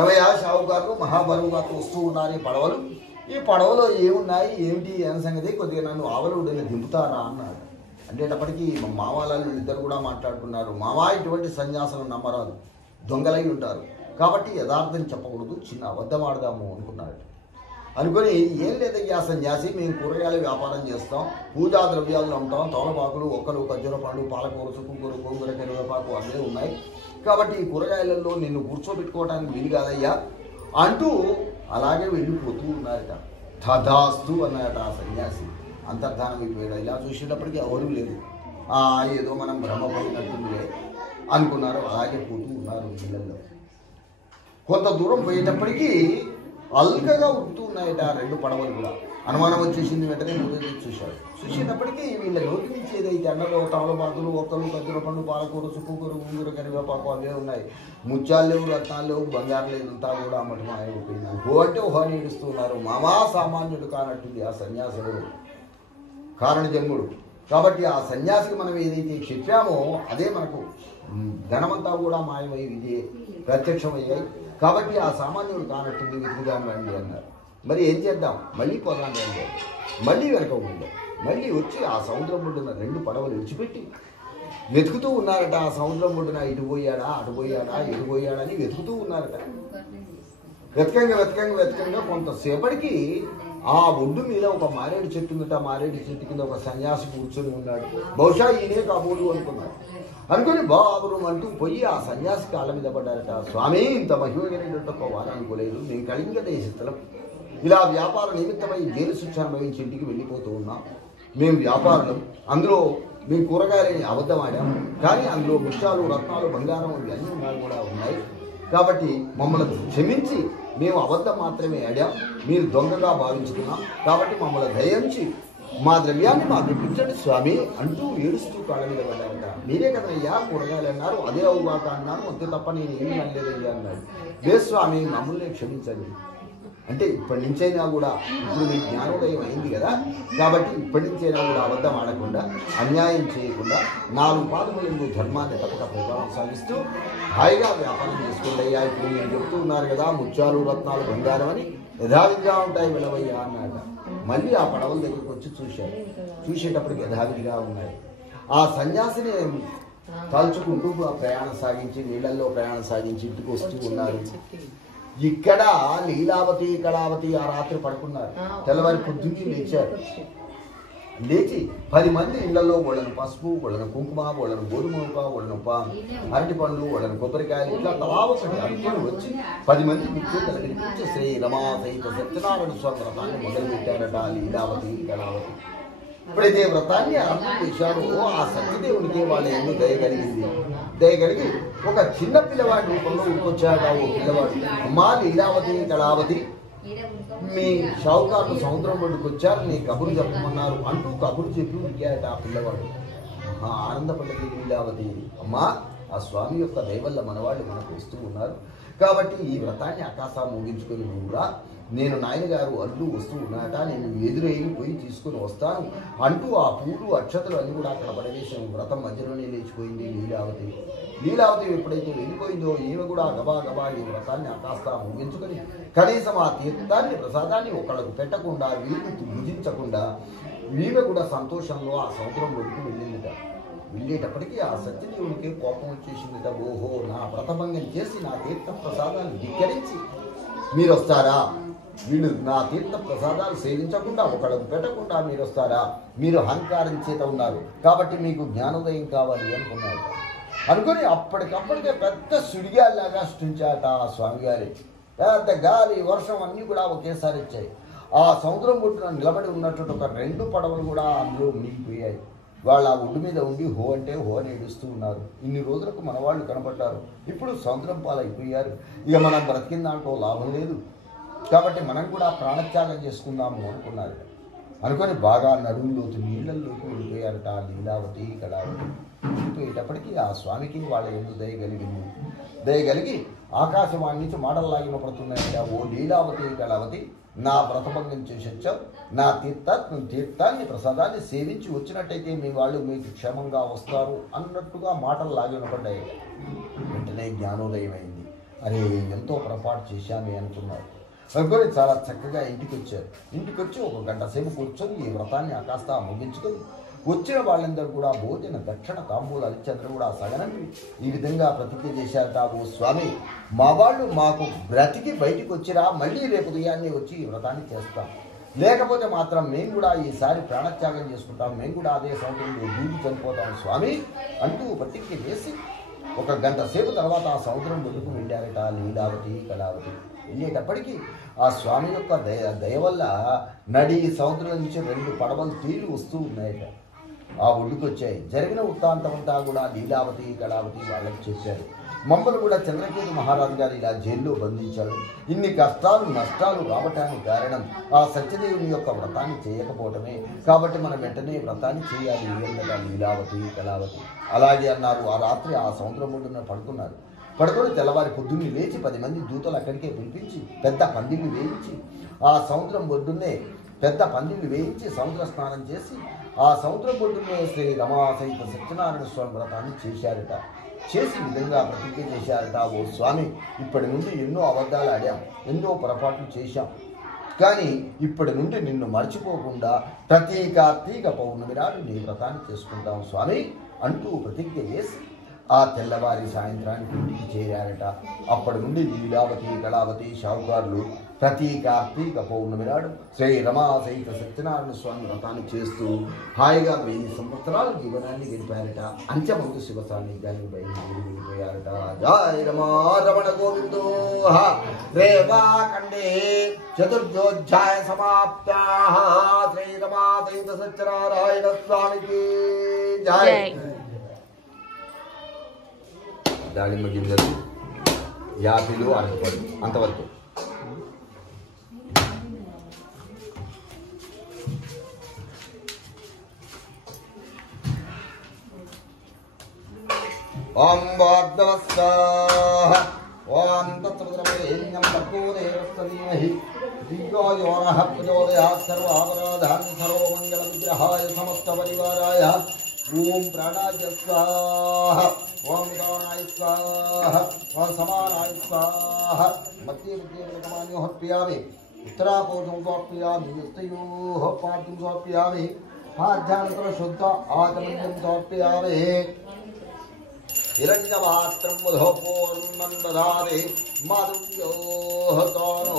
ఏమయ్యా, షావుకారులు మహాబరువుగా వస్తూ ఉన్నారు ఈ పడవలు, ఈ పడవలో ఏమున్నాయి ఏమిటి అనే సంగతి కొద్దిగా నన్ను ఆవలుడిని దింపుతారా అన్నాడు. అంటేటప్పటికీ మావాళ్ళు ఇద్దరు కూడా మాట్లాడుకున్నారు. మావా, ఇటువంటి సన్యాసులను నమ్మరాదు, దొంగలై ఉంటారు, కాబట్టి యథార్థం చెప్పకూడదు, చిన్న అబద్ధం ఆడదాము అనుకున్నాడు. అనుకుని, ఏం లేదయ్యా సన్యాసి, మేము కూరగాయల వ్యాపారం చేస్తాం, పూజా ద్రవ్యాలు అమ్ముతాం, తోలపాకులు, ఒక్కలు, ఖర్జూర పండు, పాలకూర, చుక్కకూర, గోంగూర, కరివేపాకు అన్నీ ఉన్నాయి, కాబట్టి ఈ కూరగాయలలో నిన్ను కూర్చోబెట్టుకోవడానికి వీలు కాదయ్యా అంటూ అలాగే వెళ్ళిపోతూ ఉన్నారట. తథాస్తు అన్నారట ఆ సన్యాసి. అంతర్ధానం అయిపోయాడు. ఇలా చూసేటప్పటికీ ఎవరూ లేదు. ఏదో మనం భ్రమపడినట్టుందిలే అనుకున్నారు. అలాగే పోతూ ఉన్నారు నీళ్ళల్లో. కొంత దూరం పోయేటప్పటికీ అల్కగా ఉడుతూ ఉన్నాయట 2 పడవలు కూడా. అనుమానం వచ్చేసింది. వెంటనే ముందు చూశాడు. చూసేటప్పటికీ వీళ్ళ నోటి నుంచి ఏదైతే అన్నలో తమలపాకులు, ఒక్కలు, ఖర్జూర పండు, పాలకూర, చుక్కకూర, గోంగూర, కరివేపాకు అవే ఉన్నాయి. ముత్యాలు లేవు, రత్నాలు లేవు, బంగారు లేదంతా కూడా అమ్మటం అయిపోయింది. ఓ అంటే ఓహని ఏడుస్తూ ఉన్నారు. మామా, సామాన్యుడు కానట్టుంది ఆ సన్యాసుడు, కారణ జన్ముడు. కాబట్టి ఆ సన్యాసికి మనం ఏదైతే చెప్పామో అదే మనకు ధనమంతా కూడా మాయమై విజయ ప్రత్యక్షమయ్యాయి. కాబట్టి ఆ సామాన్యుడు కానట్టుంది, వెతుకుదాం రండి అన్నారు. మరి ఏం చేద్దాం, మళ్ళీ పోదాం రండి. మళ్ళీ వెనక ఉండే మళ్ళీ వచ్చి ఆ సముద్రం ఒడ్డున 2 పడవలు విడిచిపెట్టి వెతుకుతూ ఉన్నారట. ఆ సముద్రం ఒడ్డున ఇటు పోయాడా, అటు పోయాడా, ఎటు పోయాడా అని వెతుకుతూ ఉన్నారట. వెతకంగా కొంతసేపటికి ఆ ఒడ్డు మీద ఒక మారేడు చెట్టు ఉందట. మారేడు చెట్టు కింద ఒక సన్యాసి కూర్చొని ఉన్నాడు. బహుశా ఈయనే కాబోలు అనుకున్నాడు. అనుకుని బాబురు అంటూ పోయి ఆ సన్యాసి కాళ్ళ మీద పడ్డారట. స్వామి, ఇంత మహిమగినటువంటి ఒక వారు అనుకోలేదు. నేను కళింగ దేశస్థలం ఇలా వ్యాపార నిమిత్తమై జైలు శిక్ష అనుభవించి ఇంటికి వెళ్ళిపోతూ ఉన్నాం. మేము వ్యాపారులం, అందులో మీ కూరగాయలని అబద్ధం ఆడాం, కానీ అందులో ముత్యాలు, రత్నాలు, బంగారం ఇవన్నీ కూడా ఉన్నాయి. కాబట్టి మమ్మల్ని క్షమించి మేము అబద్ధం మాత్రమే ఆడాం, మీరు దొంగగా భావించుకున్నాం. కాబట్టి మమ్మల్ని దయించి మా ద్రవ్యాన్ని మాకు ఇప్పించండి స్వామి అంటూ ఏడుస్తూ కాళ్ళ మీద పడ్డారట. మీరే కదయ్యా కూరగాయలు అన్నారు, అదే అవుగాక అన్నాను, అంతే తప్ప నేను ఏమీ అనలేదయ్యా అన్నాడు. లేదు స్వామి, మమ్మల్ని క్షమించండి అంటే ఇప్పటి నుంచైనా కూడా, ఇప్పుడు మీ జ్ఞానోదయం అయింది కదా, కాబట్టి ఇప్పటి నుంచైనా కూడా అబద్ధం ఆడకుండా, అన్యాయం చేయకుండా 4 పాదములందు ధర్మాన్ని తప్పక ప్రచారం సాగిస్తూ హాయిగా వ్యాపారం చేసుకోండి అయ్యా. ఇప్పుడు మీరు చెప్తూ ఉన్నారు కదా ముత్యాలు, రత్నాలు, బంగారం అని యథావిధిగా ఉంటాయి వెళ్ళవయ్యా అన్నాడు. మళ్ళీ ఆ పడవల దగ్గరికి వచ్చి చూశారు. చూసేటప్పటికి యథావిధిగా ఉన్నాయి. ఆ సన్యాసిని తలుచుకుంటూ ప్రయాణం సాగించి, నీళ్ళల్లో ప్రయాణం సాగించి ఇంటికి వస్తూ ఉన్నారు. ఇక్కడ లీలావతి, కళావతి ఆ రాత్రి పడుకున్నారు. తెల్లవారి పొద్దున్నే లేచారు. లేచి 10 మంది ఇళ్లలో వాళ్ళను పసుపు, వాళ్ళను కుంకుమ, వాళ్ళను గోధుమూక, వాళ్ళను అరటి పండ్లు, వాళ్ళను కొబ్బరికాయలు ఇట్లా తలా ఒకటి అనుకుని వచ్చి 10 మంది కూర్చొని పిలిపించి శ్రీ రమా సహిత సత్యనారాయణ స్వామి వ్రతాన్ని మొదలు పెట్టారట. లీలావతి, కళావతి ఎప్పుడైతే వ్రతాన్ని ఆరంభం చేశారో ఆ సత్యదేవునికి వాళ్ళ ఎన్నో దయగలిగి ఒక చిన్న పిల్లవాడి రూపంలో ఉరికొచ్చాక ఓ పిల్లవాడు, అమ్మా లీలావతి, కళావతి, మీ షావుకారులు సముద్రం ఒడ్డుకు వచ్చారు, నీ కబురు చెప్పమన్నారు అంటూ కబురు చెప్పి ఉరికాయట ఆ పిల్లవాడు. ఆనందపడ్డది లీలావతి. అమ్మా, ఆ స్వామి యొక్క దయవల్ల మనవాళ్ళు మనకు వస్తూ ఉన్నారు, కాబట్టి ఈ వ్రతాన్ని ఆకాశ ముగించుకొని కూడా నేను నాయనగారు అల్లు వస్తూ ఉన్నాట, నేను ఎదురెళ్ళి పోయి తీసుకుని వస్తాను అంటూ ఆ పూలు, అక్షతలు అన్ని కూడా అక్కడ పడవేసిన వ్రతం మధ్యలోనే లేచిపోయింది లీలావతి. లీలావతి ఎప్పుడైతే వెళ్ళిపోయిందో ఈమె కూడా గబా ఈ వ్రతాన్ని ఆకాశ ముగించుకొని కనీసం ఆ తీర్థాన్ని, ప్రసాదాన్ని ఒకళ్ళకు పెట్టకుండా, వీళ్ళు భుజించకుండా ఈమె కూడా సంతోషంలో ఆ సముద్రం ఒడ్డుకు వెళ్ళిందిట. వెళ్ళేటప్పటికీ ఆ సత్యదేవునికి కోపం వచ్చేసిందిట. ఓహో, నా వ్రతభంగం చేసి నా తీర్థ ప్రసాదాన్ని ధిక్కరించి మీరు వస్తారా? వీళ్ళు నా తీర్థ ప్రసాదాలు సేవించకుండా, ఒకళ్ళకు పెట్టకుండా మీరు వస్తారా? మీరు అహంకారం చేత ఉన్నారు, కాబట్టి మీకు జ్ఞానోదయం కావాలి అనుకున్నారు. అనుకుని అప్పటికప్పటికే పెద్ద సుడిగాలిలాగా సృష్టించాట ఆ స్వామిగారి. పెద్ద గాలి, వర్షం అన్నీ కూడా ఒకేసారి వచ్చాయి. ఆ సముద్రం ఒడ్డున నిలబడి ఉన్నటువంటి ఒక 2 పడవలు కూడా అందులో మునిగిపోయాయి. వాళ్ళు ఆ ఒడ్డు మీద ఉండి హో అంటే హో అని ఏడుస్తూ ఉన్నారు. ఇన్ని రోజులకు మన వాళ్ళు కనబడ్డారు, ఇప్పుడు సముద్రం పాలైపోయారు, ఇక మనం బ్రతికిన దాంట్లో లాభం లేదు, కాబట్టి మనం కూడా ప్రాణత్యాగం చేసుకుందాము అనుకున్నారు. అనుకొని బాగా నడుములోకి నీళ్ళల్లోకి వెళ్ళిపోయారట లీలావతి, కళావతి. వెళ్ళిపోయేటప్పటికీ ఆ స్వామికి వాళ్ళ ఎందుకు దయగలిగి ఆకాశవాణి నుంచి మాటల్లాగి పడుతున్నాయట. ఓ లీలావతి, కళావతి, నా వ్రతభంగం చేసి వచ్చావు, నా తీర్థాన్ని, ప్రసాదాన్ని సేవించి వచ్చినట్టయితే మీ వాళ్ళు మీకు క్షేమంగా వస్తారు అన్నట్టుగా మాటలు లాగి వినపడ్డాయి. వెంటనే జ్ఞానోదయం అయింది. అరే, ఎంతో పొరపాటు చేశామే అనుకున్నారు. అనుకొని చాలా చక్కగా ఇంటికి వచ్చారు. ఇంటికి వచ్చి 1 గంట సేపు కూర్చొని ఈ వ్రతాన్ని ఆకాస్త ముగించుకొని వచ్చిన వాళ్ళందరూ కూడా భోజన, దక్షిణ, తాంబూలాలు ఇచ్చేందరూ కూడా సగనండి ఈ విధంగా ప్రతిజ్ఞ చేశారట. ఓ స్వామి, మా వాళ్ళు మాకు బ్రతికి బయటికి వచ్చిరా, మళ్ళీ రేపు ఉదయాన్నే వచ్చి ఈ వ్రతాన్ని చేస్తాం, లేకపోతే మాత్రం మేము కూడా ఈసారి ప్రాణత్యాగం చేసుకుంటాం, మేము కూడా అదే సముద్రంలో దూకి చనిపోతాం స్వామి అంటూ ప్రతిజ్ఞ చేసి 1 గంట సేపు తర్వాత ఆ సముద్రం ఒడ్డుకు వెళ్ళారట లీలావతి, కళావతి. వెళ్ళేటప్పటికీ ఆ స్వామి యొక్క దయ వల్ల నడి సముద్రం నుంచి 2 పడవలు తీరు వస్తూ ఉన్నాయట. ఆ ఒడ్డుకు వచ్చాయి. జరిగిన వృత్తాంతమంతా కూడా లీలావతి, కళావతి వాళ్ళకి చెప్పారు. మమ్మల్ని కూడా చంద్రకేతు మహారాజు గారు ఇలా జైల్లో బంధించాడు. ఇన్ని కష్టాలు, నష్టాలు రావటానికి కారణం ఆ సత్యదేవుని యొక్క వ్రతాన్ని చేయకపోవటమే, కాబట్టి మనం వెంటనే వ్రతాన్ని చేయాలి అన్నదా లీలావతి, కళావతి. అలాగే అన్నారు. ఆ రాత్రి ఆ సముద్రం ఒడ్డున పడుకున్నారు. పడుకొని తెల్లవారి పొద్దున్నే లేచి 10 మంది దూతలు అక్కడికే పిలిపించి పెద్ద పందిళ్ళు వేయించి ఆ సముద్రం ఒడ్డునే సముద్ర స్నానం చేసి ఆ సముద్రం ఒడ్డునే శ్రీ రమా సహిత సత్యనారాయణ స్వామి వ్రతాన్ని చేశారట. చేసి విధంగా ప్రతిజ్ఞ చేశారట, ఓ స్వామి ఇప్పటి నుండి ఎన్నో అబద్ధాలు ఆడాం, ఎన్నో పొరపాట్లు చేశాం, కానీ ఇప్పటి నుండి నిన్ను మర్చిపోకుండా ప్రతి కార్తీక పౌర్ణమి నాడు నీ వ్రతాన్ని చేసుకుంటాం స్వామి అంటూ ప్రతిజ్ఞ చేసి ఆ తెల్లవారి సాయంత్రానికి ఇంటికి చేరారట. అప్పటి నుండి లీలావతి, కళావతి షావుకారులు ప్రతి కార్తీక పౌర్ణమి నాడు శ్రీ రమా సహిత సత్యనారాయణ స్వామి వ్రతాన్ని చేస్తూ హాయిగా 1000 సంవత్సరాల జీవనాన్ని గడిపారట. అంచెమందు శివ సాన్నిధ్యానికి బయలుదేరి వెళ్ళిపోయారట. జయ రమా రమణ గోవిందో రేవాఖండే చతుర్యోధ్యాయ సమాప్తాః. శ్రీ రమా సహిత సత్యనారాయణ స్వామికి జయ. దానిమ్మ గింజలు, యాపిలు, అరటిపళ్ళు అంతవరకు. ఓం వాగ్దవస్సాః ఓం తత్సవితుర్వరేణ్యం భర్గోదేవస్తమేమహి దివ్యోయోనః ప్రచోదయాత్. సర్వాపరాధాన్ సర్వమంగళ విగ్రహాయ సమస్త పరివారాయ ఓం ప్రాణాయ స్వాహ, ఓం ఉదానాయ స్వాహ, ఓం సమానాయ స్వాహ. మధ్య మధ్య ప్రథమాన్యో హర్పయామి, ఉత్తరాపూర్వం సమర్పయామి, యుక్తయోః పాద్యం సమర్పయామి, ఆధ్యానంతర శుద్ధ ఆచమన్యం సమర్పయామి. హిరణ్యపాత్రం మధో పూర్ణం దదాతి మాధవ్యోః తానో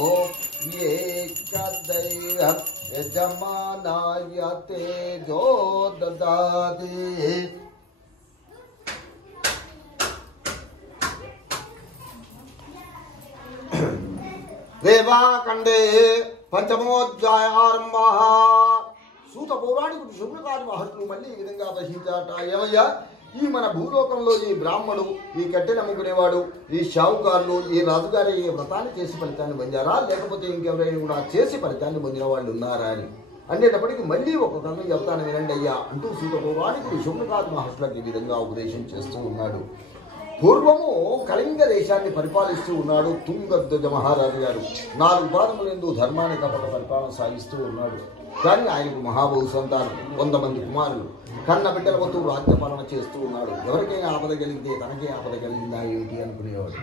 ఏకదైవ యజమానాయ తేజో దదాతి. రేవాఖండే పంచమోధ్యాయ ఆరంభః. సూత పౌరాణికుడు శుభ్రకారి మహర్షులు మళ్ళీ ఈ విధంగా దర్శించాట. ఏమయ్యా, ఈ మన భూలోకంలో ఈ బ్రాహ్మడు, ఈ కట్టెలు అమ్ముకునేవాడు, ఈ షావుకారులు, ఈ రాజుగారి ఈ వ్రతాన్ని చేసి ఫలితాన్ని పొందారా, లేకపోతే ఇంకెవరైనా కూడా చేసి ఫలితాన్ని పొందిన వాళ్ళు ఉన్నారా అని అనేటప్పటికీ మళ్ళీ ఒక కథ చెప్తాను వినండి అయ్యా అంటూ సూత పౌరాణికుడు శుభ్రకారి మహర్షులకు ఈ విధంగా ఉపదేశం చేస్తూ ఉన్నాడు. పూర్వము కళింగ దేశాన్ని పరిపాలిస్తూ ఉన్నాడు తుంగధ్వజ మహారాజు గారు. 4 పాదములందు ధర్మాన్ని తప్పక పరిపాలన సాగిస్తూ ఉన్నాడు. కానీ ఆయనకు మహాబహు సంతానం, 100 మంది కుమారులు, కన్న బిడ్డలతో రాజ్యపాలన చేస్తూ ఉన్నాడు. ఎవరికైనా ఆపద కలిగితే తనకే ఆపద కలిగిందా ఏమిటి అనుకునేవాడు.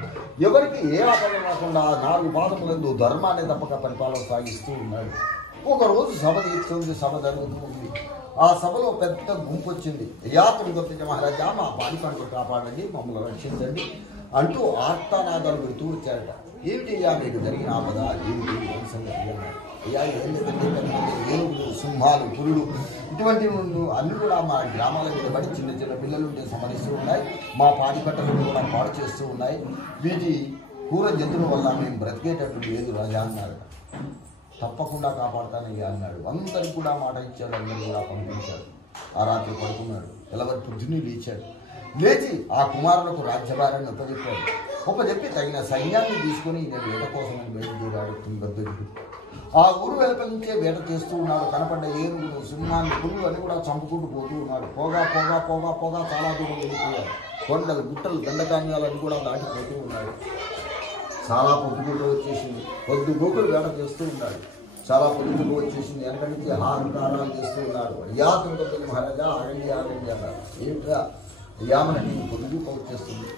ఎవరికి ఏ ఆపద రాకుండా 4 పాదములందు ధర్మాన్ని తప్పక పరిపాలన సాగిస్తూ ఉన్నాడు. ఒకరోజు సభ తీర్చుంది, సభ జరుగుతుంది. ఆ సభలో పెద్ద గుంపు వచ్చింది. తుంగధ్వజ మహారాజా, మా పాడి పంటలు కాపాడండి, మమ్మల్ని రక్షించండి అంటూ ఆర్తనాదాలు పెడుతూ వచ్చారట. ఏమిటయ్యా మీకు జరిగిన ఆపద ఏమిటి సంగతి అన్నారు. అయ్యా ఏం లేదంటే ఏనుగులు, సింహాలు, పులులు ఇటువంటి అన్ని కూడా మా గ్రామాల మీద పడి చిన్న చిన్న పిల్లలు ఉంటే సమరిస్తూ ఉన్నాయి. మా పాడి పంటలు కూడా పాడు చేస్తూ ఉన్నాయి. వీటి క్రూర జంతువుల వల్ల మేము బ్రతికేటట్టు లేదు రాజా అన్నారు. తప్పకుండా కాపాడుతానయ్యా అన్నాడు. అందరికి కూడా మాట ఇచ్చాడు. అందరూ కూడా పంపించాడు. ఆ రాత్రి పడుకున్నాడు. తెల్లవారి పొద్దున్నే లేచాడు. లేచి ఆ కుమారులకు రాజ్యభారాన్ని ఒప్పజెప్పి తగిన సైన్యాన్ని తీసుకుని నేను వేట కోసమని బయలుదేరాడు తుంగధ్వజుడు. ఆ ఊరు వెలుపల నుంచే వేట చేస్తూ ఉన్నాడు. కనపడ్డ ఏనుగులు, సింహాన్ని, పులులు అని కూడా చంపుకుంటూ పోతూ ఉన్నాడు. పోగా పోగా పోగా పోగా చాలా దూరం వెళ్ళిపోయాడు. కొండలు, గుట్టలు, దండకాన్యాలని కూడా దాటిపోతూ ఉన్నాడు. చాలా పొద్దుగుడు వచ్చేసింది. పొద్దుగోకులు వేట చేస్తూ ఉన్నాడు. చాలా పొద్దుగు వచ్చేసింది. వెనక నుంచి హారకారాలు చేస్తూ ఉన్నాడు. అయ్యా తుంగధ్వజ మహారాజా, ఆగండి ఆగండి అన్నారు. ఏమిట్రా అయ్యా, మనకి పొద్దుగూక వచ్చేస్తుంది,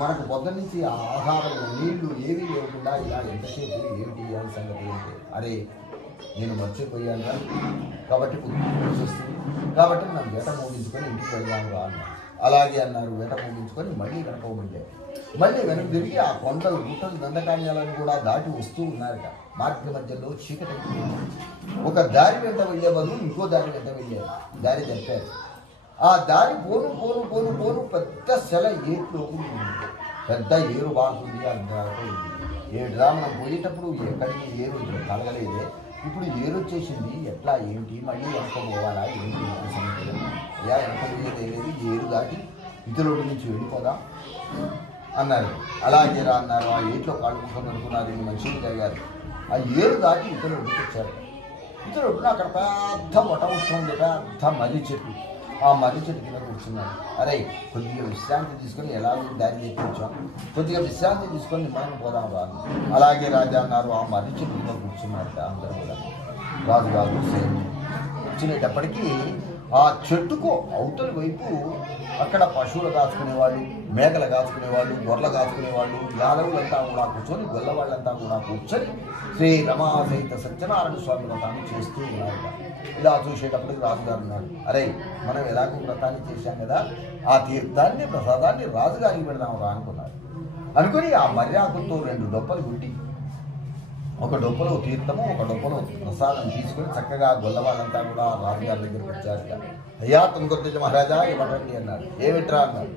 మనకు పొద్దున్న నుంచి ఆహారం, నీళ్లు ఏమీ లేకుండా ఇలా ఎంతసేపు ఏమిటి అని సంగతి ఏంటి? అరే నేను మర్చిపోయాను కాబట్టి పొద్దున్న వచ్చేస్తుంది, కాబట్టి మనం వేట మోగించుకొని ఇంటికి వెళ్దాము రా అన్నారు. అలాగే అన్నారు. వేట మోగించుకొని మళ్ళీ వెనకపోబడ్డారు. మళ్ళీ వెనక తిరిగి ఆ కొండలు, గుట్టలు, దండకాన్యాలను కూడా దాటి వస్తూ ఉన్నారట. మార్గ మధ్యలో చీకటి ఒక దారి వెంట వెళ్ళే బదులు ఇంకో దారి వెంట వెళ్ళారు. దారి చెప్పారు. ఆ దారి పోను పోను పోను పోను పెద్ద సెల ఏట్లోకి పెద్ద ఏరు బాగుంది అంటారు. ఏడురా మనం పోయేటప్పుడు ఎక్కడికి ఏరు కలగలేదే, ఇప్పుడు ఏరు వచ్చేసింది, ఎట్లా ఏంటి, మళ్ళీ వెనక పోవాలా ఏంటి సంగతి? అయ్యా వెనక పోయేదే లేదు, ఏరు దాటి ఇతరుల నుంచి వెళ్ళిపోదాం అన్నారు. అలాగే రా అన్నారు. ఆ ఏట్లో కాళ్ళు ముఖం అనుకున్నారు. ఇన్ని మనుషులు జరిగారు. ఆ ఏరు దాటి ఇతరులకు వచ్చారు. ఇతరులు అక్కడ పెద్ద మొట వస్తుంది, పెద్ద మర్రి చెట్టు. ఆ మర్రి చెట్టు కింద కూర్చున్నాడు. అరే కొద్దిగా విశ్రాంతి తీసుకొని ఎలాగో దారి తెప్పించాం, కొద్దిగా విశ్రాంతి తీసుకొని మనం పోదాం రాదు. అలాగే రాజా అన్నారు. ఆ మర్రి చెట్టు కింద కూర్చున్నారట అందరూ కూడా. రాజుగారు కూర్చునేటప్పటికీ ఆ చెట్టుకు అవతల వైపు అక్కడ పశువులు కాచుకునేవాళ్ళు, మేకలు కాచుకునేవాళ్ళు, గొర్రెలు కాచుకునేవాళ్ళు, యాదవులంతా కూడా కూర్చొని గొల్లవాళ్ళంతా కూడా కూర్చొని శ్రీ రమా సహిత సత్యనారాయణ స్వామి వ్రతాన్ని చేస్తూ ఉన్నారు. ఇలా చూసేటప్పటికి రాజుగారు ఉన్నాడు. అరే, మనం ఎలాగో వ్రతాన్ని చేశాం కదా, ఆ తీర్థాన్ని ప్రసాదాన్ని రాజుగారికి పెడదాం అనుకున్నాడు. అనుకుని ఆ మర్యాదతో 2 డొప్పలు గుట్టి, ఒక డొప్పలో తీర్థము, ఒక డొప్పలో ప్రసాదం తీసుకుని చక్కగా గొల్లవాళ్ళంతా కూడా రాజుగారి దగ్గరికి వచ్చారు. అయ్యా తుంగతుర్జ మహారాజా ఇవ్వండి అన్నాడు. ఏమిట్రా అన్నాడు.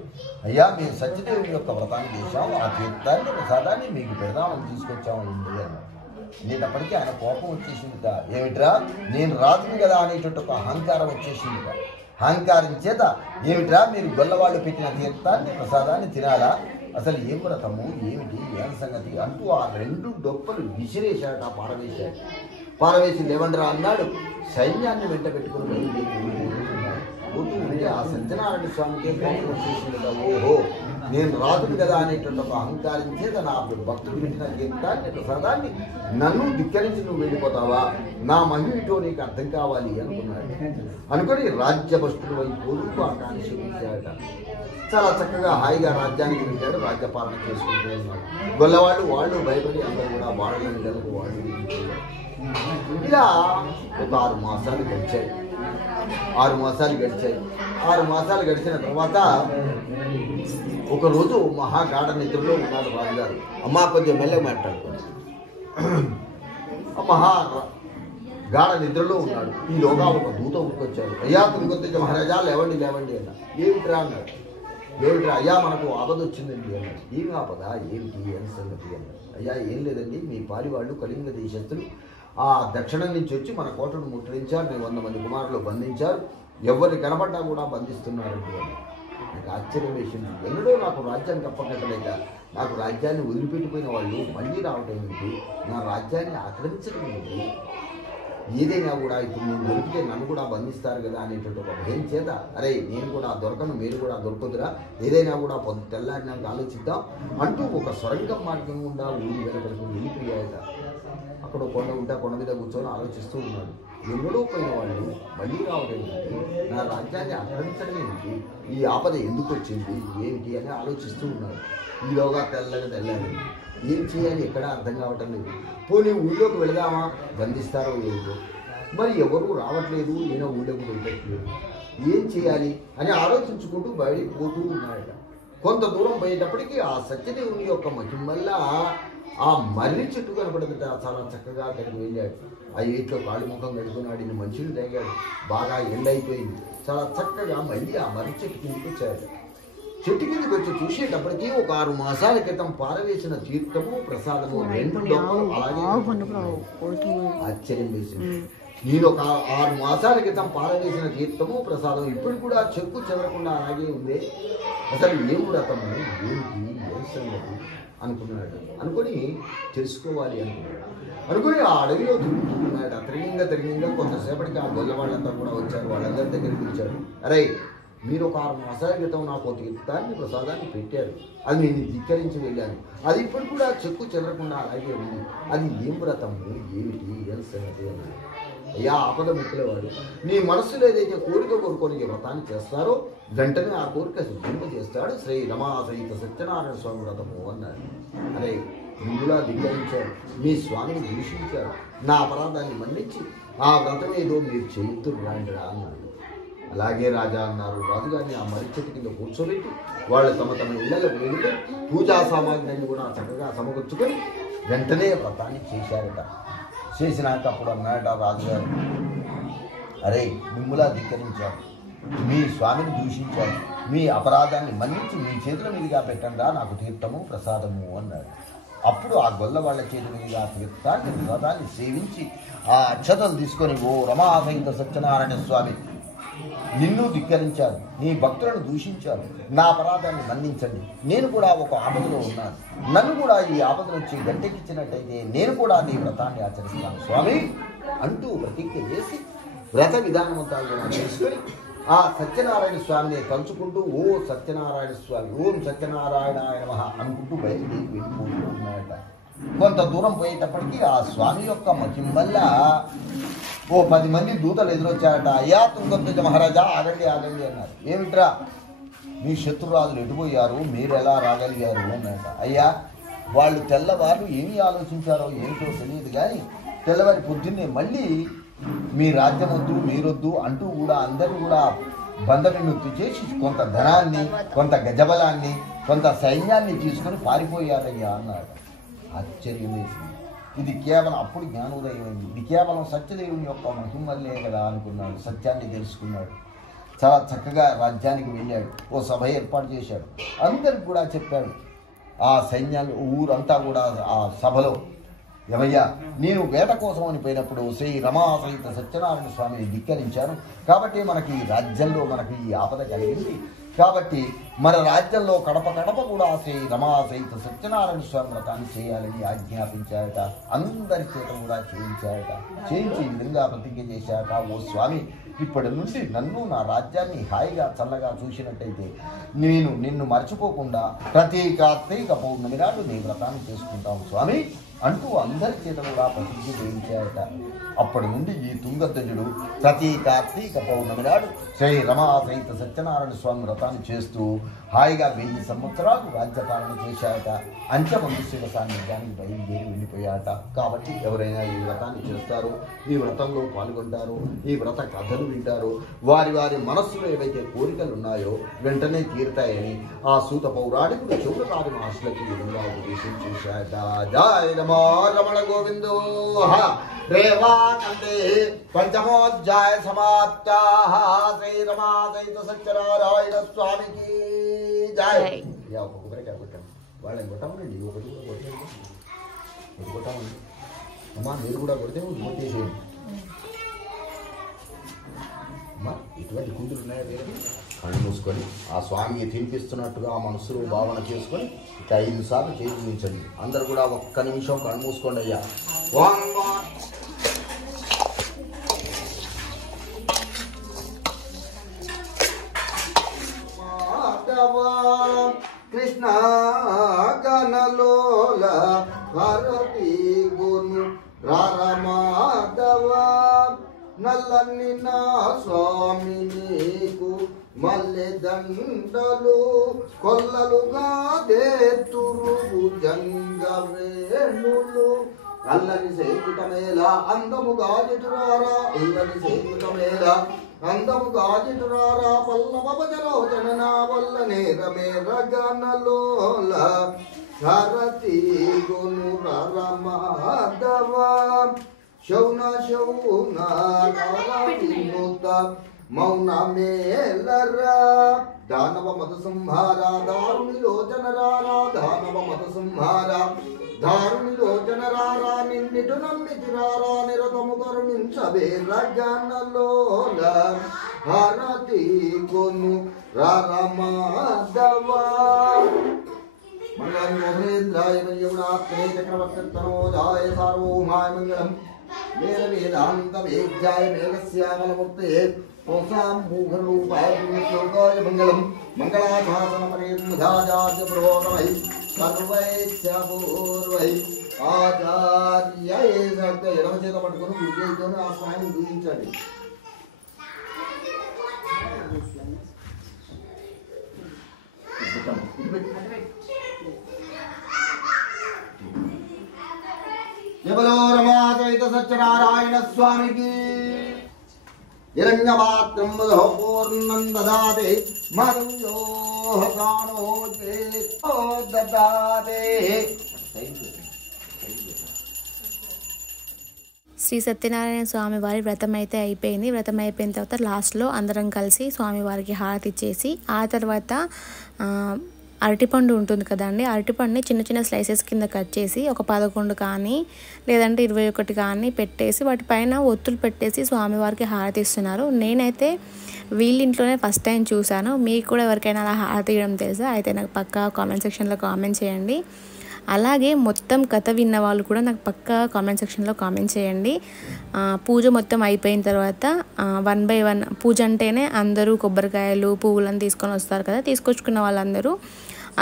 అయ్యా మేము సత్యదేవుని యొక్క వ్రతాన్ని చేశాము, ఆ తీర్థాన్ని ప్రసాదాన్ని మీకు పెడదామని తీసుకొచ్చామండి అన్నాడు. అనేటప్పటికీ ఆయన కోపం వచ్చేసిందిట. ఏమిట్రా, నేను రాజుని కదా అనేటువంటి ఒక అహంకారం వచ్చేసిందిట. అహంకారం చేత ఏమిట్రా మీరు గొల్లవాళ్ళు పెట్టిన తీర్థాన్ని ప్రసాదాన్ని తినాలా, అసలు ఏం వ్రతము ఏమిటి ఏం సంగతి అంటూ ఆ 2 డొప్పలు విసిరేశాట, పారవేశాడు. పారవేసి లేవండ్రా అన్నాడు. సైన్యాన్ని వెంట పెట్టుకుని పోతూ ఉంటే ఆ సత్యనారాయణ స్వామికి కోపం వచ్చేసింది. ఓహో, నేను రాజుని కదా అనేటువంటి ఒక అహంకారం చేత నా భక్తులు పెట్టిన తీర్థాన్ని ప్రసాదాన్ని నన్ను ధిక్కరించి నువ్వు వెళ్ళిపోతావా, నా మహిళతో నీకు అర్థం కావాలి అనుకున్నాడు. అనుకుని రాజ్యభ్రష్టుడు వైపు ఆకాంక్షించాడు. చాలా చక్కగా హాయిగా రాజ్యానికి వెళ్ళాడు, రాజ్యపాలన చేసుకుంటూ ఉన్నాడు. గొల్లవాళ్ళు భయపడి అందరూ కూడా వాళ్ళ నెలకు వాళ్ళు ఇలా ఒక 6 మాసాలు గడిచాయి. 6 మాసాలు గడిచాయి. 6 మాసాలు గడిచిన తర్వాత ఒకరోజు మహాగాఢ నిద్రలో ఉన్నాడు రాజుగారు. అమ్మా కొంచెం మెల్లగా మాట్లాడుకోండి. మహా గాఢ నిద్రలో ఉన్నాడు. ఈలోగా ఒక దూత ఉరికొచ్చాడు. అయ్యా తుంగతుర్జ మహారాజా లేవండి లేవండి అన్నాడు. ఏమిట్రా అన్నాడు. ఏమిట్రా అయ్యా మనకు ఆపద వచ్చిందండి అన్నాడు. ఏమి ఆపద ఏమిటి అని సంగతి అన్నాడు. అయ్యా ఏం లేదండి, మీ పారి వాళ్ళు కళింగ దేశస్తులు ఆ దక్షిణం నుంచి వచ్చి మన కోటను ముట్టడించారు. 100 మంది కుమారులు బంధించారు. ఎవరిని కనబడ్డా కూడా బంధిస్తున్నారండి అని నాకు ఆశ్చర్యం వేసింది. ఎన్నడో నాకు రాజ్యాన్ని తప్పకట్టలేక నాకు రాజ్యాన్ని వదిలిపెట్టిపోయిన వాళ్ళు మళ్ళీ రావటం ఏంటి, నా రాజ్యాన్ని ఆక్రమించడం ఏంటి, ఏదైనా కూడా ఇప్పుడు నేను దొరికితే నన్ను కూడా బంధిస్తారు కదా అనేటువంటి ఒక భయం చేత అరే నేను కూడా దొరకను, మీరు కూడా దొరకదురా, ఏదైనా కూడా తెల్లారినాక ఆలోచిద్దాం అంటూ ఒక సొరంగం మార్గం గుండా ఊరి వెనకలకు వెళ్ళిపోయాయట. అక్కడ కొండ ఉంటే కొండ మీద కూర్చొని ఆలోచిస్తూ ఉన్నాడు. ఎన్నడూ పోయిన వాళ్ళు మళ్ళీ రావడం ఏంటి, నా రాజ్యాన్ని ఆక్రమించడం ఏంటి, ఈ ఆపద ఎందుకు వచ్చింది ఏమిటి అని ఆలోచిస్తూ ఉన్నాడు. ఈలోగా తెల్లారి ఏం చేయాలి ఎక్కడా అర్థం కావటం లేదు. పోనీ ఊళ్ళోకి వెళదామా, బంధిస్తారో ఏదో, మరి ఎవరు రావట్లేదు, నేను ఊళ్ళోకి వెళ్ళట్లేదు, ఏం చేయాలి అని ఆలోచించుకుంటూ బయటికి పోతూ ఉన్నాడట. కొంత దూరం పోయేటప్పటికీ ఆ సత్యదేవుని యొక్క మహిమ వల్ల ఆ మర్రి చెట్టు కనపడదట. చాలా చక్కగా అక్కడికి వెళ్ళాడు. ఆ ఏట్లో కాళీ ముఖం కడుకున్నాడు, ఇన్ని మనుషులు తాగాడు, బాగా ఎండైపోయింది. చాలా చక్కగా మళ్ళీ ఆ మర్రి చెట్టు కిందకి వచ్చాడు. చెట్టు కిందకి వచ్చి చూసేటప్పటికీ ఒక 6 మాసాల క్రితం పారవేసిన తీర్థము ప్రసాదము 2 డొప్పలు అలాగే ఆశ్చర్యం వేసింది. నేను ఒక 6 మాసాల క్రితం పారవేసిన తీర్థము ప్రసాదం ఇప్పుడు కూడా చెక్కు చెదరకుండా అలాగే ఉంది. అసలు ఏం వ్రతము ఏమిటి ఏం సంగతి అనుకున్నాడు. అనుకొని తెలుసుకోవాలి అనుకుని ఆ అడవిలో తిరుగుతున్నాడు. తిరిగింగా కొంతసేపటికి ఆ గొల్లవాళ్ళంతా కూడా వచ్చారు. వాళ్ళందరి దగ్గరికి పిలిచాడు. అరే మీరు ఒక 6 మాసాల క్రితం నాకు తీర్థాన్ని ప్రసాదాన్ని పెట్టారు, అది నేను ధిక్కరించి వెళ్ళాను, అది ఇప్పుడు కూడా చెక్కు చెదరకుండా అలాగే ఉంది, అది ఏం వ్రతము ఏమిటి ఏం సంగతి అని. అయ్యా ఆపద ముక్కులవాడు, నీ మనస్సులో ఏదైతే కోరిక కోరుకొని ఈ వ్రతాన్ని చేస్తారో వెంటనే ఆ కోరిక సిద్ధింప చేస్తాడు శ్రీ రమా సహిత సత్యనారాయణ స్వామి వ్రతము అన్నాడు. అరే ఇందులో ధిక్కరించారు, మీ స్వామిని దూషించారు, నా అపరాధాన్ని మన్నించి ఆ వ్రతం ఏదో మీరు చేయుతురు రాండిరా అన్నాడు. అలాగే రాజా అన్నారు. రాజుగారిని ఆ మర్రి చెట్టు కింద కూర్చోబెట్టి వాళ్ళు తమ ఇళ్లకు వెళ్ళి పూజా సామాగ్రిని కూడా చక్కగా సమకూర్చుకొని వెంటనే వ్రతాన్ని చేశారట. చేసినాక అప్పుడు అన్నాడు రాజుగారు, అరే మిమ్ములా ధిక్కరించారు, మీ స్వామిని దూషించారు, మీ అపరాధాన్ని మన్నించి మీ చేతుల మీదుగా పెట్టండా నాకు తీర్థము ప్రసాదము అన్నాడు. అప్పుడు ఆ గొల్ల వాళ్ళ చేతుల మీదుగా తీర్థాన్ని ప్రసాదాన్ని సేవించి ఆ అక్షతలు తీసుకొని ఓ రమాసహిత సత్యనారాయణ స్వామి నిన్ను ధిక్కరించారు, నీ భక్తులను దూషించారు, నా అపరాధాన్ని మన్నించండి, నేను కూడా ఒక ఆపదలో ఉన్నాను, నన్ను కూడా ఈ ఆపద నుంచి గట్టెక్కించినట్టయితే నేను కూడా నీ వ్రతాన్ని ఆచరిస్తాను స్వామి అంటూ ప్రతిజ్ఞ చేసి వ్రత విధానమంతా కూడా చేసుకొని ఆ సత్యనారాయణ స్వామిని తలుచుకుంటూ ఓ సత్యనారాయణ స్వామి ఓం సత్యనారాయణాయ నమః అనుకుంటూ బయలుదేరి వెళ్ళిపోతూ ఉన్నాడట. కొంత దూరం పోయేటప్పటికీ ఆ స్వామి యొక్క మహిమ వల్ల ఓ 10 మంది దూతలు ఎదురొచ్చారట. అయ్యా తుంగతుర్జ మహారాజా ఆగండి ఆగండి అన్నారు. ఏమిట్రా మీ శత్రురాజులు ఎటుపోయారు, మీరు ఎలా రాగలిగారు అన్నట. అయ్యా వాళ్ళు తెల్లవారు ఏమి ఆలోచించారో ఏమిటో తెలియదు కానీ తెల్లవారి పొద్దున్నే మళ్ళీ మీ రాజ్యం వద్దు మీరొద్దు అంటూ కూడా అందరూ కూడా బంధ విముక్తి చేసి కొంత ధనాన్ని, కొంత గజబలాన్ని, కొంత సైన్యాన్ని తీసుకొని పారిపోయారయ్యా అన్నాడు. ఆశ్చర్యం వేసింది. ఇది కేవలం అప్పుడు జ్ఞానోదయం అయింది. ఇది కేవలం సత్యదేవుని యొక్క మహిమలే కదా అనుకున్నాడు. సత్యాన్ని తెలుసుకున్నాడు. చాలా చక్కగా రాజ్యానికి వెళ్ళాడు. ఓ సభ ఏర్పాటు చేశాడు. అందరికి కూడా చెప్పాడు. ఆ సైన్యాలు ఊరంతా కూడా ఆ సభలో, ఏమయ్యా నేను వేట కోసం అని పోయినప్పుడు శ్రీ రమా సహిత సత్యనారాయణ స్వామిని ధిక్కరించాను కాబట్టి మనకి ఈ రాజ్యంలో మనకి ఈ ఆపద కలిగింది. కాబట్టి మన రాజ్యంలో కడప కడప కూడా శ్రీ రమా సహిత సత్యనారాయణ స్వామి వ్రతాన్ని చేయాలని ఆజ్ఞాపించారట. అందరి చేత కూడా చేయించారట. చేయించి ఈ విధంగా ప్రతిజ్ఞ చేశారట. ఓ స్వామి, ఇప్పటి నుండి నన్ను నా రాజ్యాన్ని హాయిగా చల్లగా చూసినట్టయితే నేను నిన్ను మర్చిపోకుండా ప్రతి కార్తీక పౌర్ణమి నాడు నీ వ్రతాన్ని చేసుకుంటాను స్వామి అంటూ అందరి చేత కూడా ప్రసిద్ధి చేయించారట. అప్పటి నుండి ఈ తుంగధ్వజుడు ప్రతి కార్తీక పౌర్ణమి నాడు శ్రీ రమా సహిత సత్యనారాయణ స్వామి వ్రతాన్ని చేస్తూ హాయిగా 1000 సంవత్సరాలు రాజ్యపాలన చేశారట. అంచమంది శివ సాన్నిధ్యానికి బయలుదేరి వెళ్ళిపోయారట. కాబట్టి ఎవరైనా ఈ వ్రతాన్ని చేస్తారో, ఈ వ్రతంలో పాల్గొంటారో, ఈ వ్రత కథలు వింటారో వారి వారి మనస్సులో ఏవైతే కోరికలు ఉన్నాయో వెంటనే తీరుతాయని ఆ సూత పౌరాణికుడు చౌడకాది మహర్షులకి ఈ విధంగా ఉపదేశం చేశారట. జయ రమా రమణ గోవిందో రేవాకంటే పంచమోధ్యాయ సమాప్తా. శ్రీ రమా సహిత సత్యనారాయణ స్వామికి జయ. ఒక కొబ్బరికాయ కొట్టాము, వాళ్ళని కొట్టామండి. ఒకటి కూడా కొట్టేది, ఒకటి కొట్టామండి. అమ్మా మీరు కూడా కొడితే కొట్టేసేయండి. అమ్మా ఇటువంటి కూతురు ఉన్నాయా వేరే? కళ్ళు మూసుకొని ఆ స్వామికి తినిపిస్తున్నట్టుగా మనసులో భావన చేసుకొని ఇక 5 సార్లు చేయించండి. అందరు కూడా ఒక్క నిమిషం కళ్ళు మూసుకోండి అయ్యా. కృష్ణ గణలోల హరతి గును రారమాధవ నల్లని నా స్వామి నీకు మల్లె దండలు కొల్లలుగా దేతురు జంగ వేణులు అల్లని సేవితమేలా అందముగా జిటురారా, అల్లని సేవితమేలా అందముగా జిటురారా పల్లవ భజలోచన నా వల్ల నేరమేర గణలోల హరతి గును రమాధవ శౌన శౌన వినూత మౌన మేలరా దానవ మత సంహార దారుణి లోచనరారా దానవ మత సంహార దారుణి లోచనరారా నిన్నిటు నమ్మితిరారా నిరతము కరుణించవేర గణలోల హరతి కొను రమాధవ. మంగళం మోహేంద్రాయ మయ్యగుణాత్మనే చక్రవర్తితనోజాయ సార్వభౌమాయ మంగళం వేద వేదాంత వేద్యాయ మేఘశ్యామలమూర్తయే ఓసాం మూఘరూపాయ పుణ్యశ్లోకాయ మంగళం మంగళాశాసన పరిమధాచార్య పురోగమై సర్వైశ్చపూర్వై ఆచార్యై. ఎడమ చేత పట్టుకొని గుడి చేసుకొని ఆ స్వామిని పూజించండి. జబలో రమా సహిత సత్యనారాయణ స్వామికి. హిరణ్యపాత్రం మధో పూర్ణం దదాతే మధుయోః ప్రాణో దదాతే. శ్రీ సత్యనారాయణ స్వామి వారి వ్రతం అయితే అయిపోయింది. వ్రతం అయిపోయిన తర్వాత లాస్ట్లో అందరం కలిసి స్వామివారికి హారతి ఇచ్చేసి ఆ తర్వాత అరటిపండు ఉంటుంది కదండి, అరటిపండుని చిన్న చిన్న స్లైసెస్ కింద కట్ చేసి ఒక 11 కానీ లేదంటే 21 కానీ పెట్టేసి వాటిపైన ఒత్తులు పెట్టేసి స్వామివారికి హారతి ఇస్తున్నారు. నేనైతే వీళ్ళింట్లోనే ఫస్ట్ టైం చూశాను. మీకు కూడా ఎవరికైనా అలా హారతి ఇవ్వడం తెలుసా అయితే నాకు పక్కా కామెంట్ సెక్షన్లో కామెంట్ చేయండి. అలాగే మొత్తం కథ విన్న వాళ్ళు కూడా నాకు పక్కా కామెంట్ సెక్షన్లో కామెంట్ చేయండి. పూజ మొత్తం అయిపోయిన తర్వాత 1 by 1 పూజ అంటేనే అందరూ కొబ్బరికాయలు పువ్వులను తీసుకొని వస్తారు కదా, తీసుకొచ్చుకున్న వాళ్ళందరూ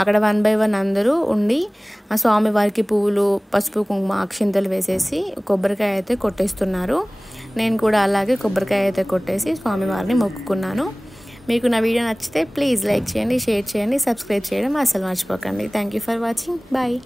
అక్కడ 1 by 1 అందరూ ఉండి ఆ స్వామివారికి పువ్వులు పసుపు కుంకుమ అక్షింతలు వేసేసి కొబ్బరికాయ అయితే కొట్టేస్తున్నారు. నేను కూడా అలాగే కొబ్బరికాయ అయితే కొట్టేసి స్వామివారిని మొక్కుకున్నాను. మీకు నా వీడియో నచ్చితే ప్లీజ్ లైక్ చేయండి, షేర్ చేయండి, సబ్స్క్రైబ్ చేయడం అసలు మర్చిపోకండి. Thank you for watching. Bye.